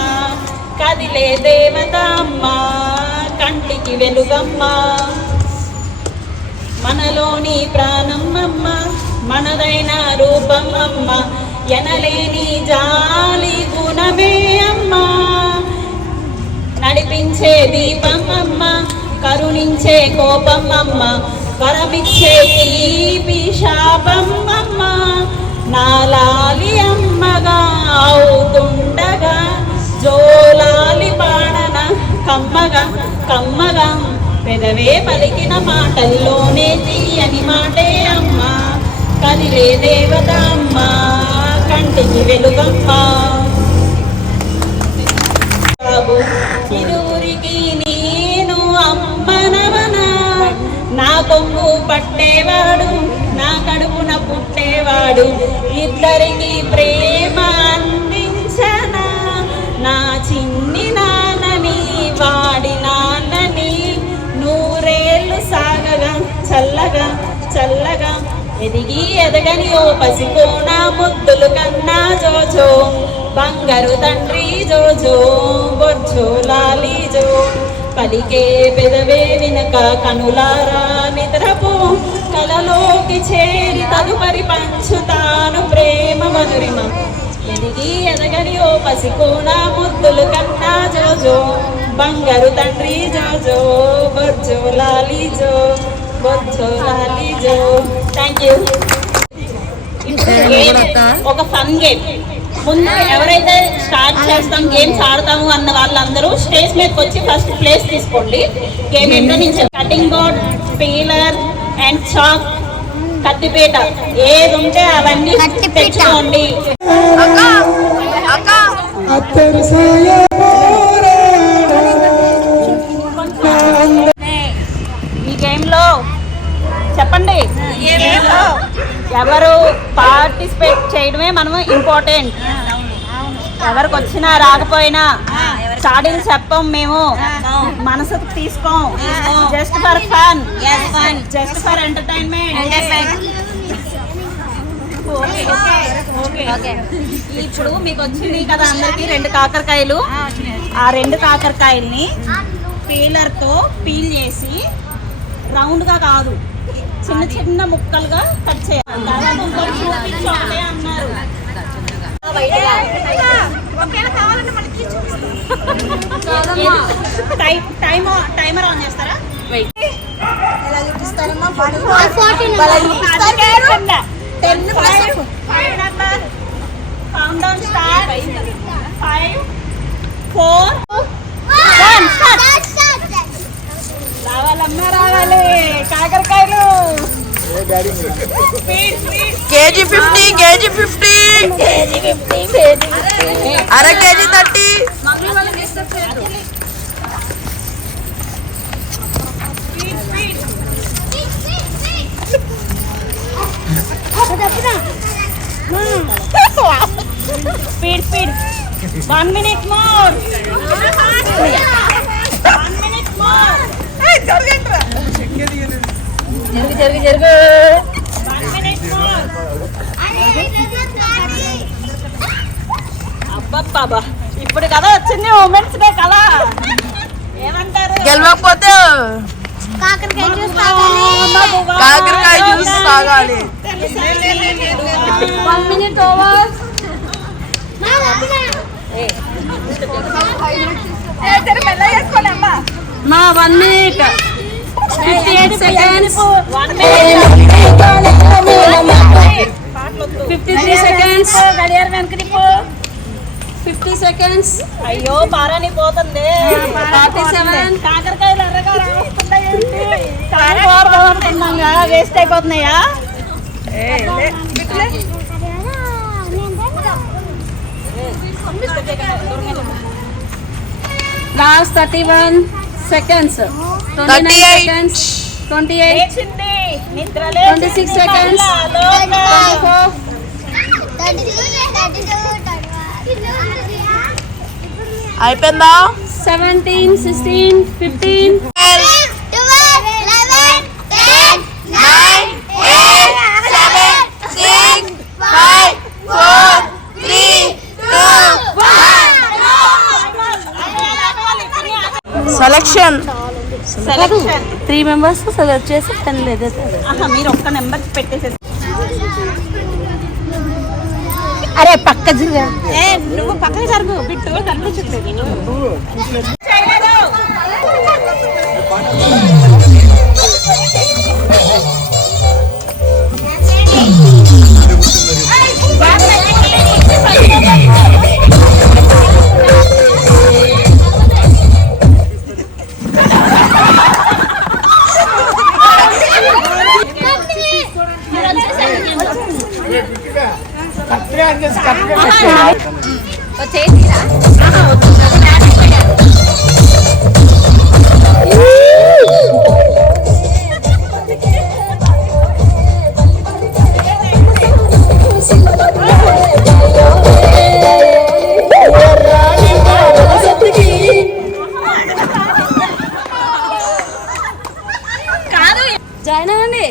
కదిలే దేవత అమ్మ కంటికి వెలుగమ్మ మనలోని ప్రాణం అమ్మ మనదైన రూపం అమ్మ ఎనలేని జాలి గుణమే అమ్మ నడిపించే దీపం అమ్మ కరుణించే కోపం అమ్మ వరమిచ్చే తీపి శాపం అమ్మ నాలాలి అమ్మగా అవుతుండగా జోలాలి పాడన కమ్మగా కమ్మగా పెదవే పలికిన మాటల్లోనే తీయని మాటే అమ్మ కదిలే దేవత అమ్మ కంటికి వెలుగమ్మ ఇరువురికి నేను అమ్మనవనా నా కొంగు పట్టేవాడు నా కడుపున పుట్టేవాడు ఇద్దరికి ప్రేమ అందించనా నా చిన్ని నాన్నని వాడి నాన్నని నూరేళ్ళు సాగగా చల్లగా చల్లగా ఎదిగి ఎదగని ఓ పసికోన ముద్దులు కన్నా జోజో బంగారు తండ్రి జోజో బొర్జో లాలి జో పలికే పెదవే వినక కనులారా నిద్రపో కలలోకి చేరి తదుపరి పంచుతాను ప్రేమ మధురిమ ఎదిగి ఎదగని ఓ పసికోన ముద్దులు కన్నా జోజో బంగారు తండ్రి జోజో బొర్జో లాలి జో బొర్జో లాలి జో థ్యాంక్ యూ. ఒక ఫన్ గేమ్ ముందు ఎవరైతే స్టార్ట్ చేస్తాం గేమ్స్ ఆడతాము అన్న వాళ్ళందరూ స్టేజ్ మీదకి వచ్చి ఫస్ట్ ప్లేస్ తీసుకోండి. గేమ్ ఏంటో నేను కటింగ్ బోర్డ్, పీలర్ అండ్ చాక్, కత్తిపీట ఏది ఉంటే అవన్నీ తెచ్చుకోండి. ఈ గేమ్లో చెప్పండి, ఎవరు పార్టిసిపేట్ చేయడమే మనం ఇంపార్టెంట్. ఎవరికి వచ్చినా రాకపోయినా స్టార్టింగ్ చెప్పం, మేము మనసుకు తీసుకోం. Just for fun, just for entertainment. ఇప్పుడు మీకు వచ్చింది కదా అందరికి 2 కాకరకాయలు. ఆ 2 కాకరకాయల్ని పీలర్తో పీల్ చేసి రౌండ్గా కాదు చిన్న చిన్న ముక్కలుగా కట్ చేయాలి. తర్వాత ఇంకొకటి చూపించే అన్నారు. టైమర్ ఆన్ చేస్తారా? Count down start. 5, 4, 1 రావాలమ్మా రావాలి. కాకరకాయలు కేజీ 50, కేజీ 50, అర KG 30. Speed speed. 1 minute more. 1 minute more. జరుగు జరుగు. 1 minute more. అబ్బబ్బా, ఇప్పుడు కదా వచ్చింది ఉమెన్స్ డే కదా. ఏమంటారు? గెలవకపోతే కాకరకాయ జ్యూస్ తాగాలి. 1 minute over. మా 1 minute 58 seconds. 53 seconds. 50 seconds. అయ్యో పారాని పోతుంది. 47. కాకరకాయలు ఎర్రగా రాస్తున్నాయి, వేస్ట్ అయిపోతున్నాయా? లాస్ట్ 31 seconds, 29 seconds, 28, లేచింది, నిద్ర 26 seconds, 24, 17, 16, 15, సెలక్షన్ 3 members సెలెక్ట్ చేసి 10 లేదు. మీరు ఒక్క నెంబర్ పెట్టేసేసి అరే పక్క జిల్లా నువ్వు పక్కన జరుగు, బిట్టు కనిపించట్లేదు. జాయిన్ అవ్వండి.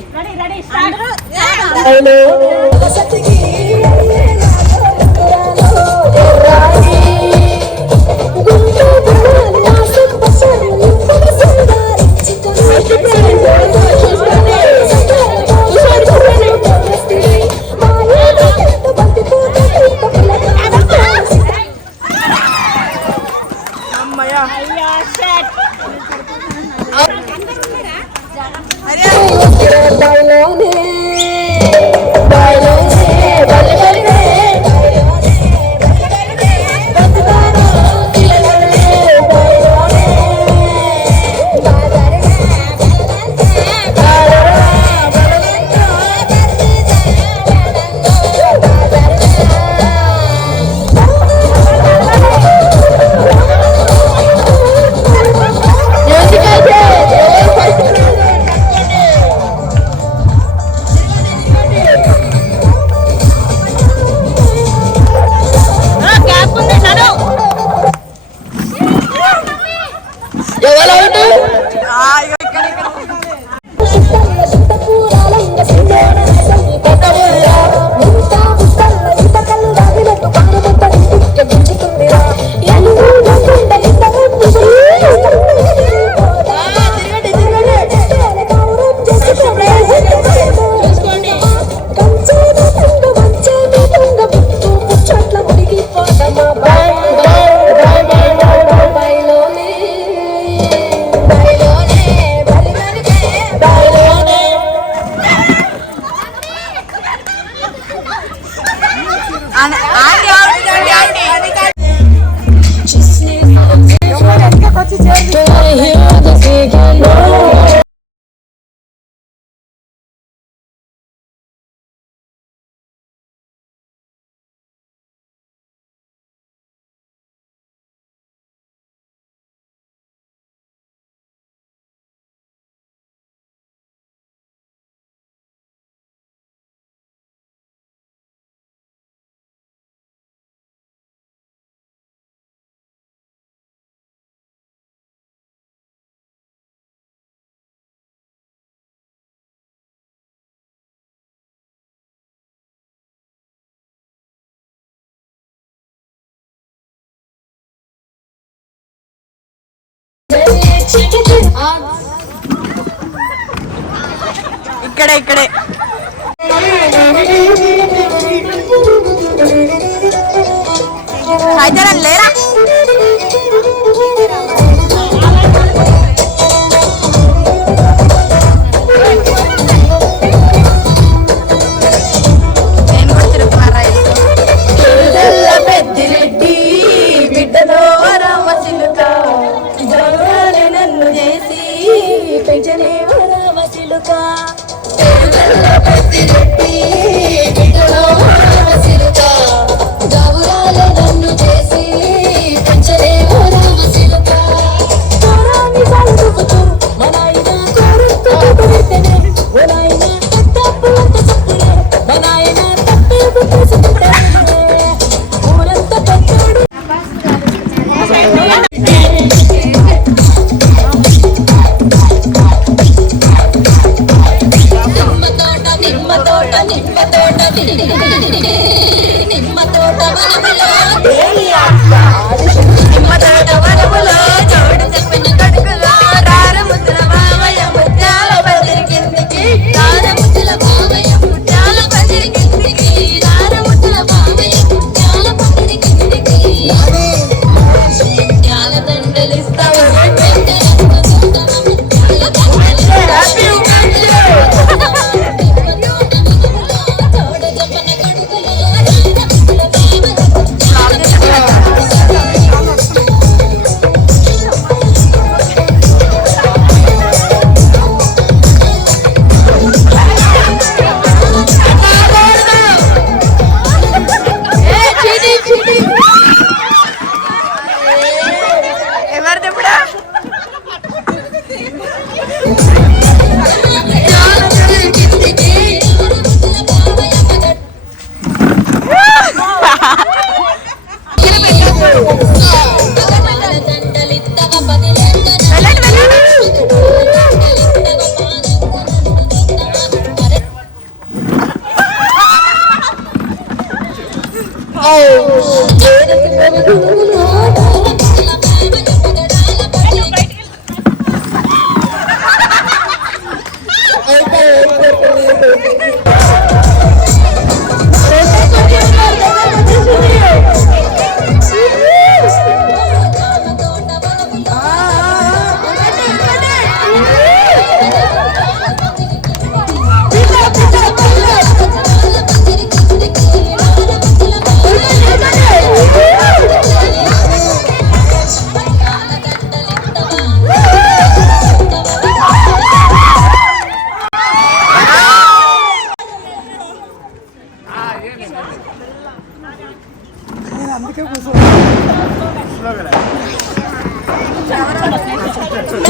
ఇక్కడే హైదరాబాద్ లేరా జావురాలే నన్ను చేసి పెంచలేవు రామచిలుక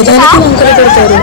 ప్రతిదానికి వంకర పెడతారు.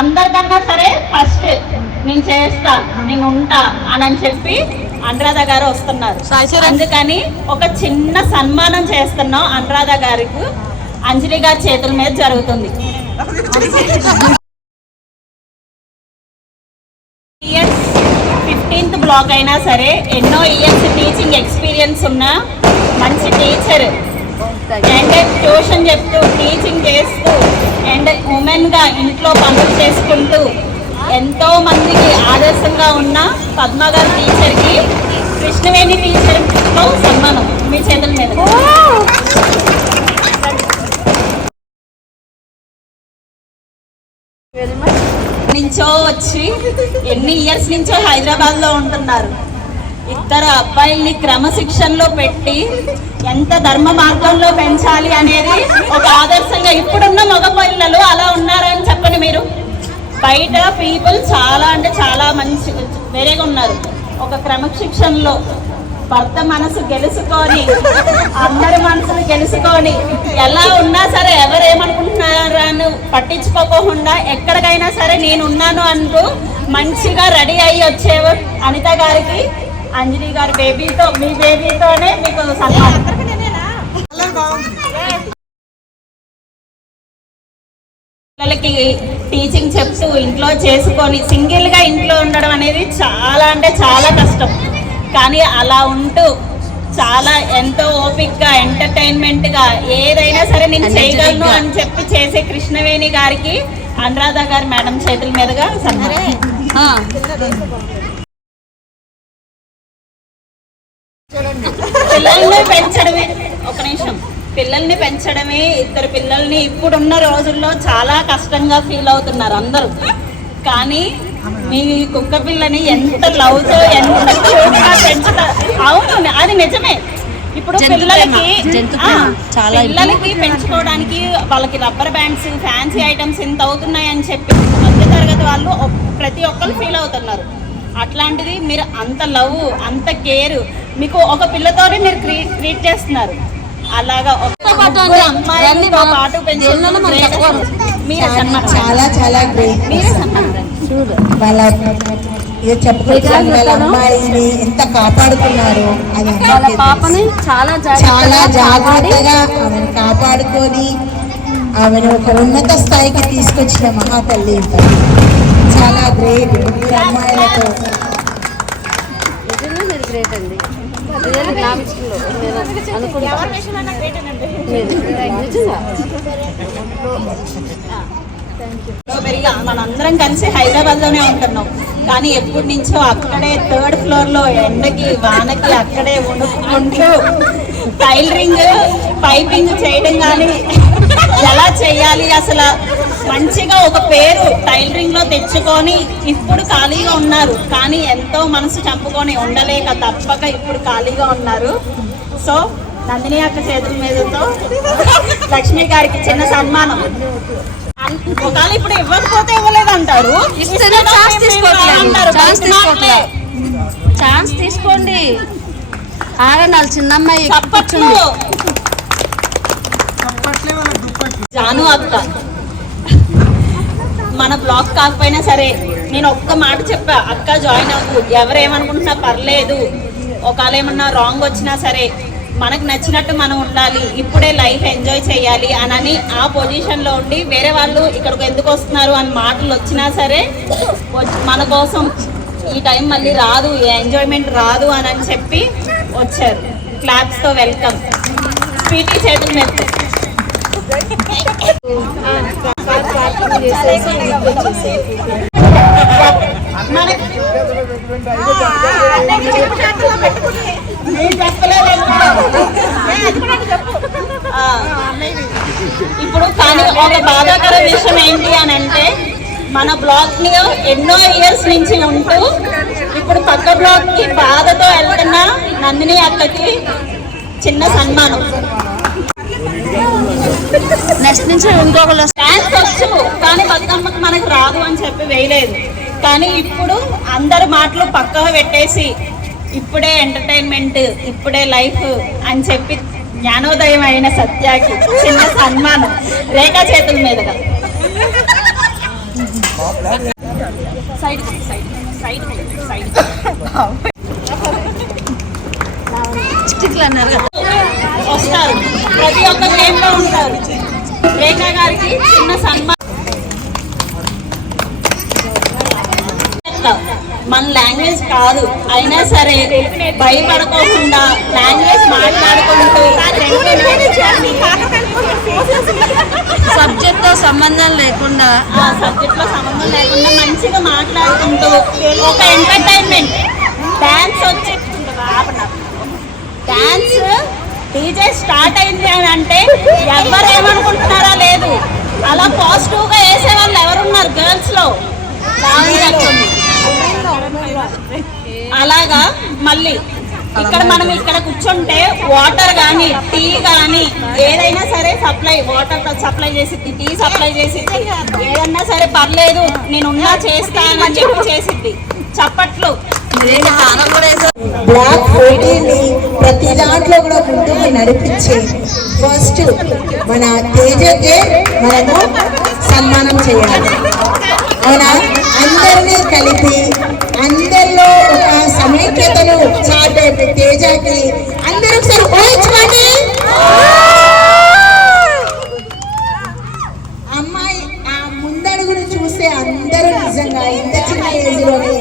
అందరికన్నా సరే ఫస్ట్ నేను చేస్తా, నేను ఉంటా అని చెప్పి అనురాధ గారు వస్తున్నారు. అందుకని ఒక చిన్న సన్మానం చేస్తున్నాం అనురాధ గారికి. అంజలి గారి చేతుల మీద జరుగుతుంది. 15th బ్లాక్ అయినా సరే ఎన్నో ఇయర్స్ టీచింగ్ ఎక్స్పీరియన్స్ ఉన్న మంచి టీచర్ అండ్ ట్యూషన్ చెప్తూ టీచింగ్ చేస్తూ అండ్ ఉమెన్గా ఇంట్లో పనులు చేసుకుంటూ ఎంతో మందికి ఆదర్శంగా ఉన్న పద్మ గారి టీచర్కి కృష్ణవేణి టీచర్తో సన్మానం మీ చేతుల మీద. నుంచో వచ్చి ఎన్ని ఇయర్స్ నుంచో హైదరాబాద్లో ఉంటున్నారు. ఇద్దరు అబ్బాయిల్ని క్రమశిక్షణలో పెట్టి ఎంత ధర్మ మార్గంలో పెంచాలి అనేది ఒక ఆదర్శంగా ఇప్పుడున్న మగ పిల్లలు అలా ఉన్నారని చెప్పండి. మీరు బయట పీపుల్ చాలా అంటే చాలా చాలా మంచి వేరేగా ఉన్నారు. ఒక క్రమశిక్షణలో భర్త మనసు గెలుచుకొని, అందరి మనసును గెలుచుకొని, ఎలా ఉన్నా సరే ఎవరేమనుకుంటున్నారని పట్టించుకోకుండా ఎక్కడికైనా సరే నేనున్నాను అంటూ మంచిగా రెడీ అయ్యి వచ్చేవారు అనిత గారికి, అంజలి గారి బేబీతో, మీ బేబీతోనే మీకు సన్మానం. పిల్లలకి టీచింగ్ చెప్తూ ఇంట్లో చేసుకొని సింగిల్గా ఇంట్లో ఉండడం అనేది చాలా అంటే చాలా కష్టం. కానీ అలా ఉంటూ చాలా ఎంతో ఓపిక్గా ఎంటర్టైన్మెంట్గా ఏదైనా సరే నేను చేయగలను అని చెప్పి చేసే కృష్ణవేణి గారికి అనురాధ గారి మేడం చేతుల మీదుగా సన్మానం. పిల్లల్ని పెంచడమే, ఒక నిమిషం, పిల్లల్ని పెంచడమే, ఇద్దరు పిల్లల్ని ఇప్పుడున్న రోజుల్లో చాలా కష్టంగా ఫీల్ అవుతున్నారు అందరూ. కానీ మీ కుక్క పిల్లని ఎంత లవ్తో ఎంత క్యూట్గా పెంచుతారు. అవును, అది నిజమే. ఇప్పుడు పిల్లలకి పెంచుకోవడానికి వాళ్ళకి రబ్బర్ బ్యాండ్స్, ఫ్యాన్సీ ఐటమ్స్ ఇంత అవుతున్నాయని చెప్పి మధ్య తరగతి వాళ్ళు ప్రతి ఒక్కరు ఫీల్ అవుతున్నారు. అట్లాంటిది మీరు అంత లవ్, అంత కేర్ మీకు ఒక పిల్లతోనే మీరు ట్రీట్ చేస్తున్నారు. అలాగా అమ్మాయిలతో పాటు చాలా చాలా గ్రేట్. వాళ్ళ చెప్పుకోవచ్చు, వాళ్ళ అమ్మాయిని ఎంత కాపాడుతున్నారు. అది చాలా జాగ్రత్తగా ఆమెను కాపాడుకొని ఆమెను ఒక ఉన్నత స్థాయికి తీసుకొచ్చిన మహాతల్లి. చాలా గ్రేట్. అమ్మాయిలతో మనందరం కలిసి హైదరాబాద్ లోనే ఉంటున్నాం. కానీ ఎప్పటి నుంచో అక్కడే 3rd floor లో ఎండకి వానకి అక్కడే వణుకుంటూ టైలరింగ్, పైపింగ్ చేయడం కానీ ఎలా చేయాలి అసలు మంచిగా ఒక పేరు టైలరింగ్ లో తెచ్చుకొని ఇప్పుడు ఖాళీగా ఉన్నారు. కానీ ఎంతో మనసు చంపుకొని ఉండలేక తప్పక ఇప్పుడు ఖాళీగా ఉన్నారు. సో నందిని అక్క చేతుల మీదతో లక్ష్మి గారికి చిన్న సన్మానం. ఒకవేళ ఇప్పుడు ఇవ్వకపోతే ఇవ్వలేదంటారు, ఛాన్స్ తీసుకోండి. ఆగండి, చిన్నమ్మాయి జాను అక్క మన బ్లాక్ కాకపోయినా సరే నేను ఒక్క మాట చెప్పా, అక్క జాయిన్ అవ్వు, ఎవరేమనుకుంటున్నా పర్లేదు, ఒకవేళ ఏమన్నా రాంగ్ వచ్చినా సరే మనకు నచ్చినట్టు మనం ఉండాలి, ఇప్పుడే లైఫ్ ఎంజాయ్ చేయాలి అని ఆ పొజిషన్లో ఉండి వేరే వాళ్ళు ఇక్కడికి ఎందుకు వస్తున్నారు అని మాటలు వచ్చినా సరే మన కోసం ఈ టైం మళ్ళీ రాదు, ఈ ఎంజాయ్మెంట్ రాదు అని చెప్పి వచ్చారు. క్లాప్స్తో వెల్కమ్. స్వీటీ చేతుల మీద ఇప్పుడు కానీ ఒక బాధాకర విషయం ఏంటి అని అంటే మన బ్లాక్ ని ఎన్నో ఇయర్స్ నుంచి ఉంటూ ఇప్పుడు పక్క బ్లాక్ కి బాధతో వెళ్తున్న నందిని అక్కకి చిన్న సన్మానం. నెక్స్ట్ నుంచి ఇంకొకరు డాన్స్ వచ్చు కానీ బతుకమ్మకి మనకు రాదు అని చెప్పి వేయలేదు. కానీ ఇప్పుడు అందరి మాటలు పక్కగా పెట్టేసి ఇప్పుడే ఎంటర్టైన్మెంట్, ఇప్పుడే లైఫ్ అని చెప్పి జ్ఞానోదయం అయిన సత్యాకి చిన్న సన్మానం రేఖా చేతుల మీదుగా. వస్తారు, ప్రతి ఒక్క గేమ్ లో ఉంటారు. రేఖా గారికి చిన్న సన్మానం. మన లాంగ్వేజ్ కాదు అయినా సరే భయపడుకోకుండా లాంగ్వేజ్ మాట్లాడుకుంటూ సబ్జెక్ట్ తో సంబంధం లేకుండా మంచిగా మాట్లాడుకుంటూ ఒక ఎంటర్టైన్మెంట్ డాన్స్ వచ్చి డాన్స్ డీజే స్టార్ట్ అయింది అని అంటే ఎవరు ఏమనుకుంటున్నారా లేదు, అలా పాజిటివ్ గా వేసే వాళ్ళు ఎవరున్నారు గర్ల్స్ లో? అలాగా మళ్ళీ ఇక్కడ మనం ఇక్కడ కూర్చుంటే వాటర్ కానీ టీ కానీ ఏదైనా సరే సప్లై, వాటర్ సప్లై చేసిద్ది, టీ సప్లై చేసిద్ది, ఏదన్నా సరే పర్లేదు నేనున్నా చేస్తానని చెప్పి చేసిద్ది. చప్పట్లు. బ్లాక్ 14ని ప్రతి దాంట్లో కూడా ముందుకు నడిపించి ఫస్ట్ మన తేజకే మనము సన్మానం చేయాలి. అవునా? అందరినీ కలిపి అందరిలో ఒక సమైక్యతను చాటే తేజకి అందరూ ఒకసారి ఊహించుకోండి. అమ్మాయి ఆ ముందడుగును చూస్తే అందరూ నిజంగా ఇంత చిన్న ఏజ్ లోనే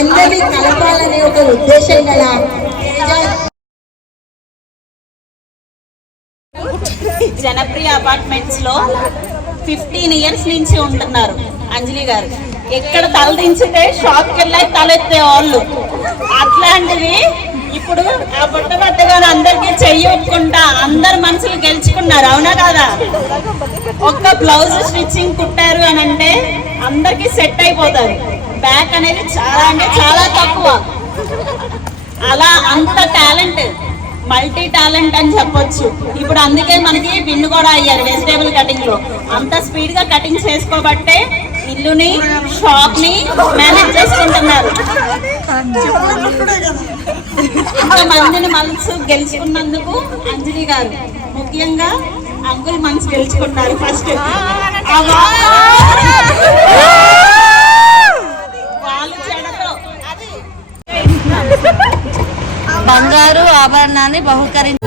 అందరినీ కలపాలనే ఒక ఉద్దేశం గల జనప్రియ అపార్ట్మెంట్స్ లో 15 years నుంచి ఉంటున్నారు అంజలి గారు. ఎక్కడ తలదించితే షాప్కి వెళ్ళి తలెత్తే వాళ్ళు. అట్లాంటివి ఇప్పుడు ఆ పుట్టబట్టగానే అందరికీ చెయ్యి ఒప్పుకుంటా అందరు మనసులు గెలుచుకున్నారు. అవునా కాదా? ఒక్క బ్లౌజ్ స్టిచ్చింగ్ కుట్టారు అని అంటే అందరికి సెట్ అయిపోతారు. బ్యాక్ అనేది చాలా అంటే చాలా తక్కువ. అలా అంత టాలెంట్, మల్టీ టాలెంట్ అని చెప్పొచ్చు. ఇప్పుడు అందుకే మనకి విన్ను కూడా అయ్యారు వెజిటేబుల్ కటింగ్ లో. అంత స్పీడ్ గా కటింగ్ చేసుకోబట్టే ఇల్లుని షాప్ ని మేనేజ్ చేసుకుంటున్నారు. ఇంతమందిని మనసు గెలుచుకున్నందుకు అంజలి గారు, ముఖ్యంగా అంకుల్ మనసు గెలుచుకున్నారు. ఫస్ట్ వాళ్ళు చెడతో బంగారు ఆభరణాన్ని బహుకరించి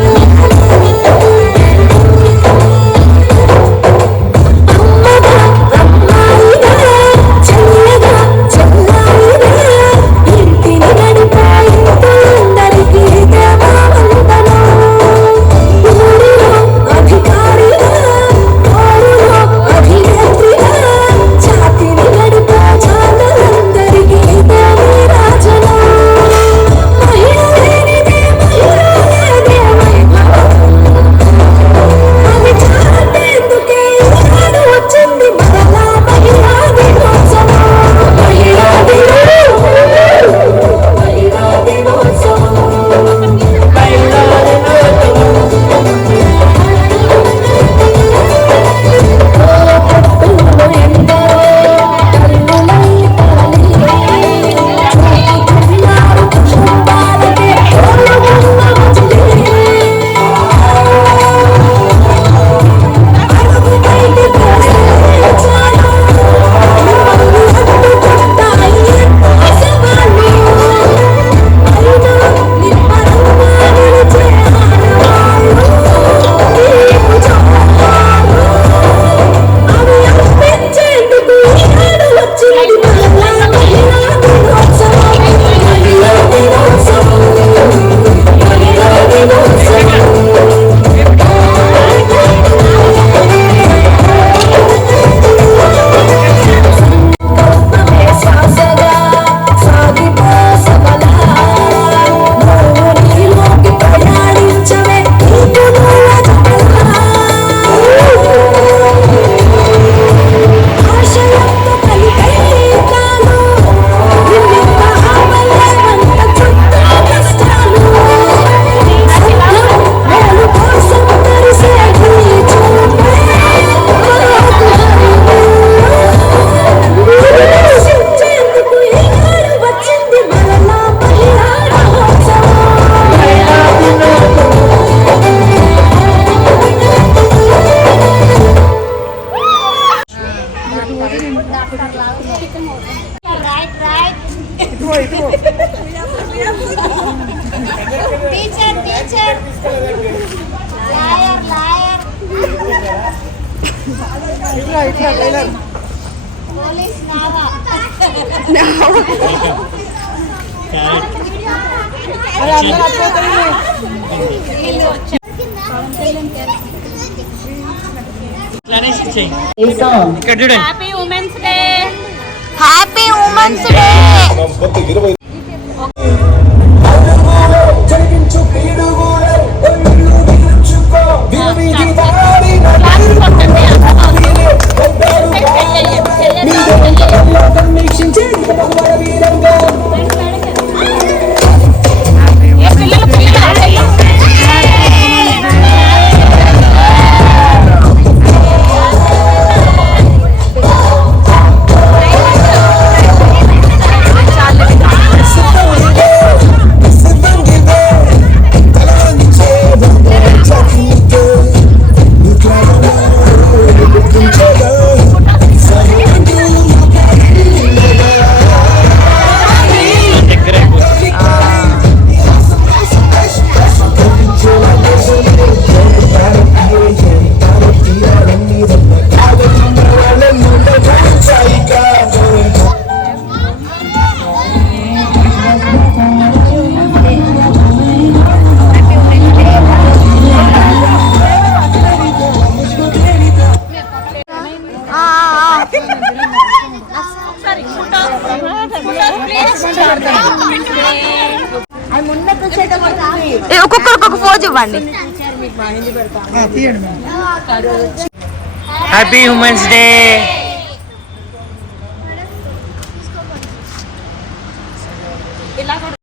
happy women's day. Happy women's day. ఒక్కొక్కరు ఒక్కొక్క పోజ్ ఇవ్వండి. Happy women's day. ఇలా కూడా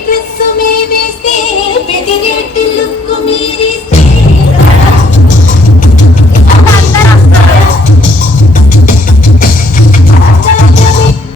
డ్రెస్ మీద వేస్తే పెదిగేటి లుక్కు మీరి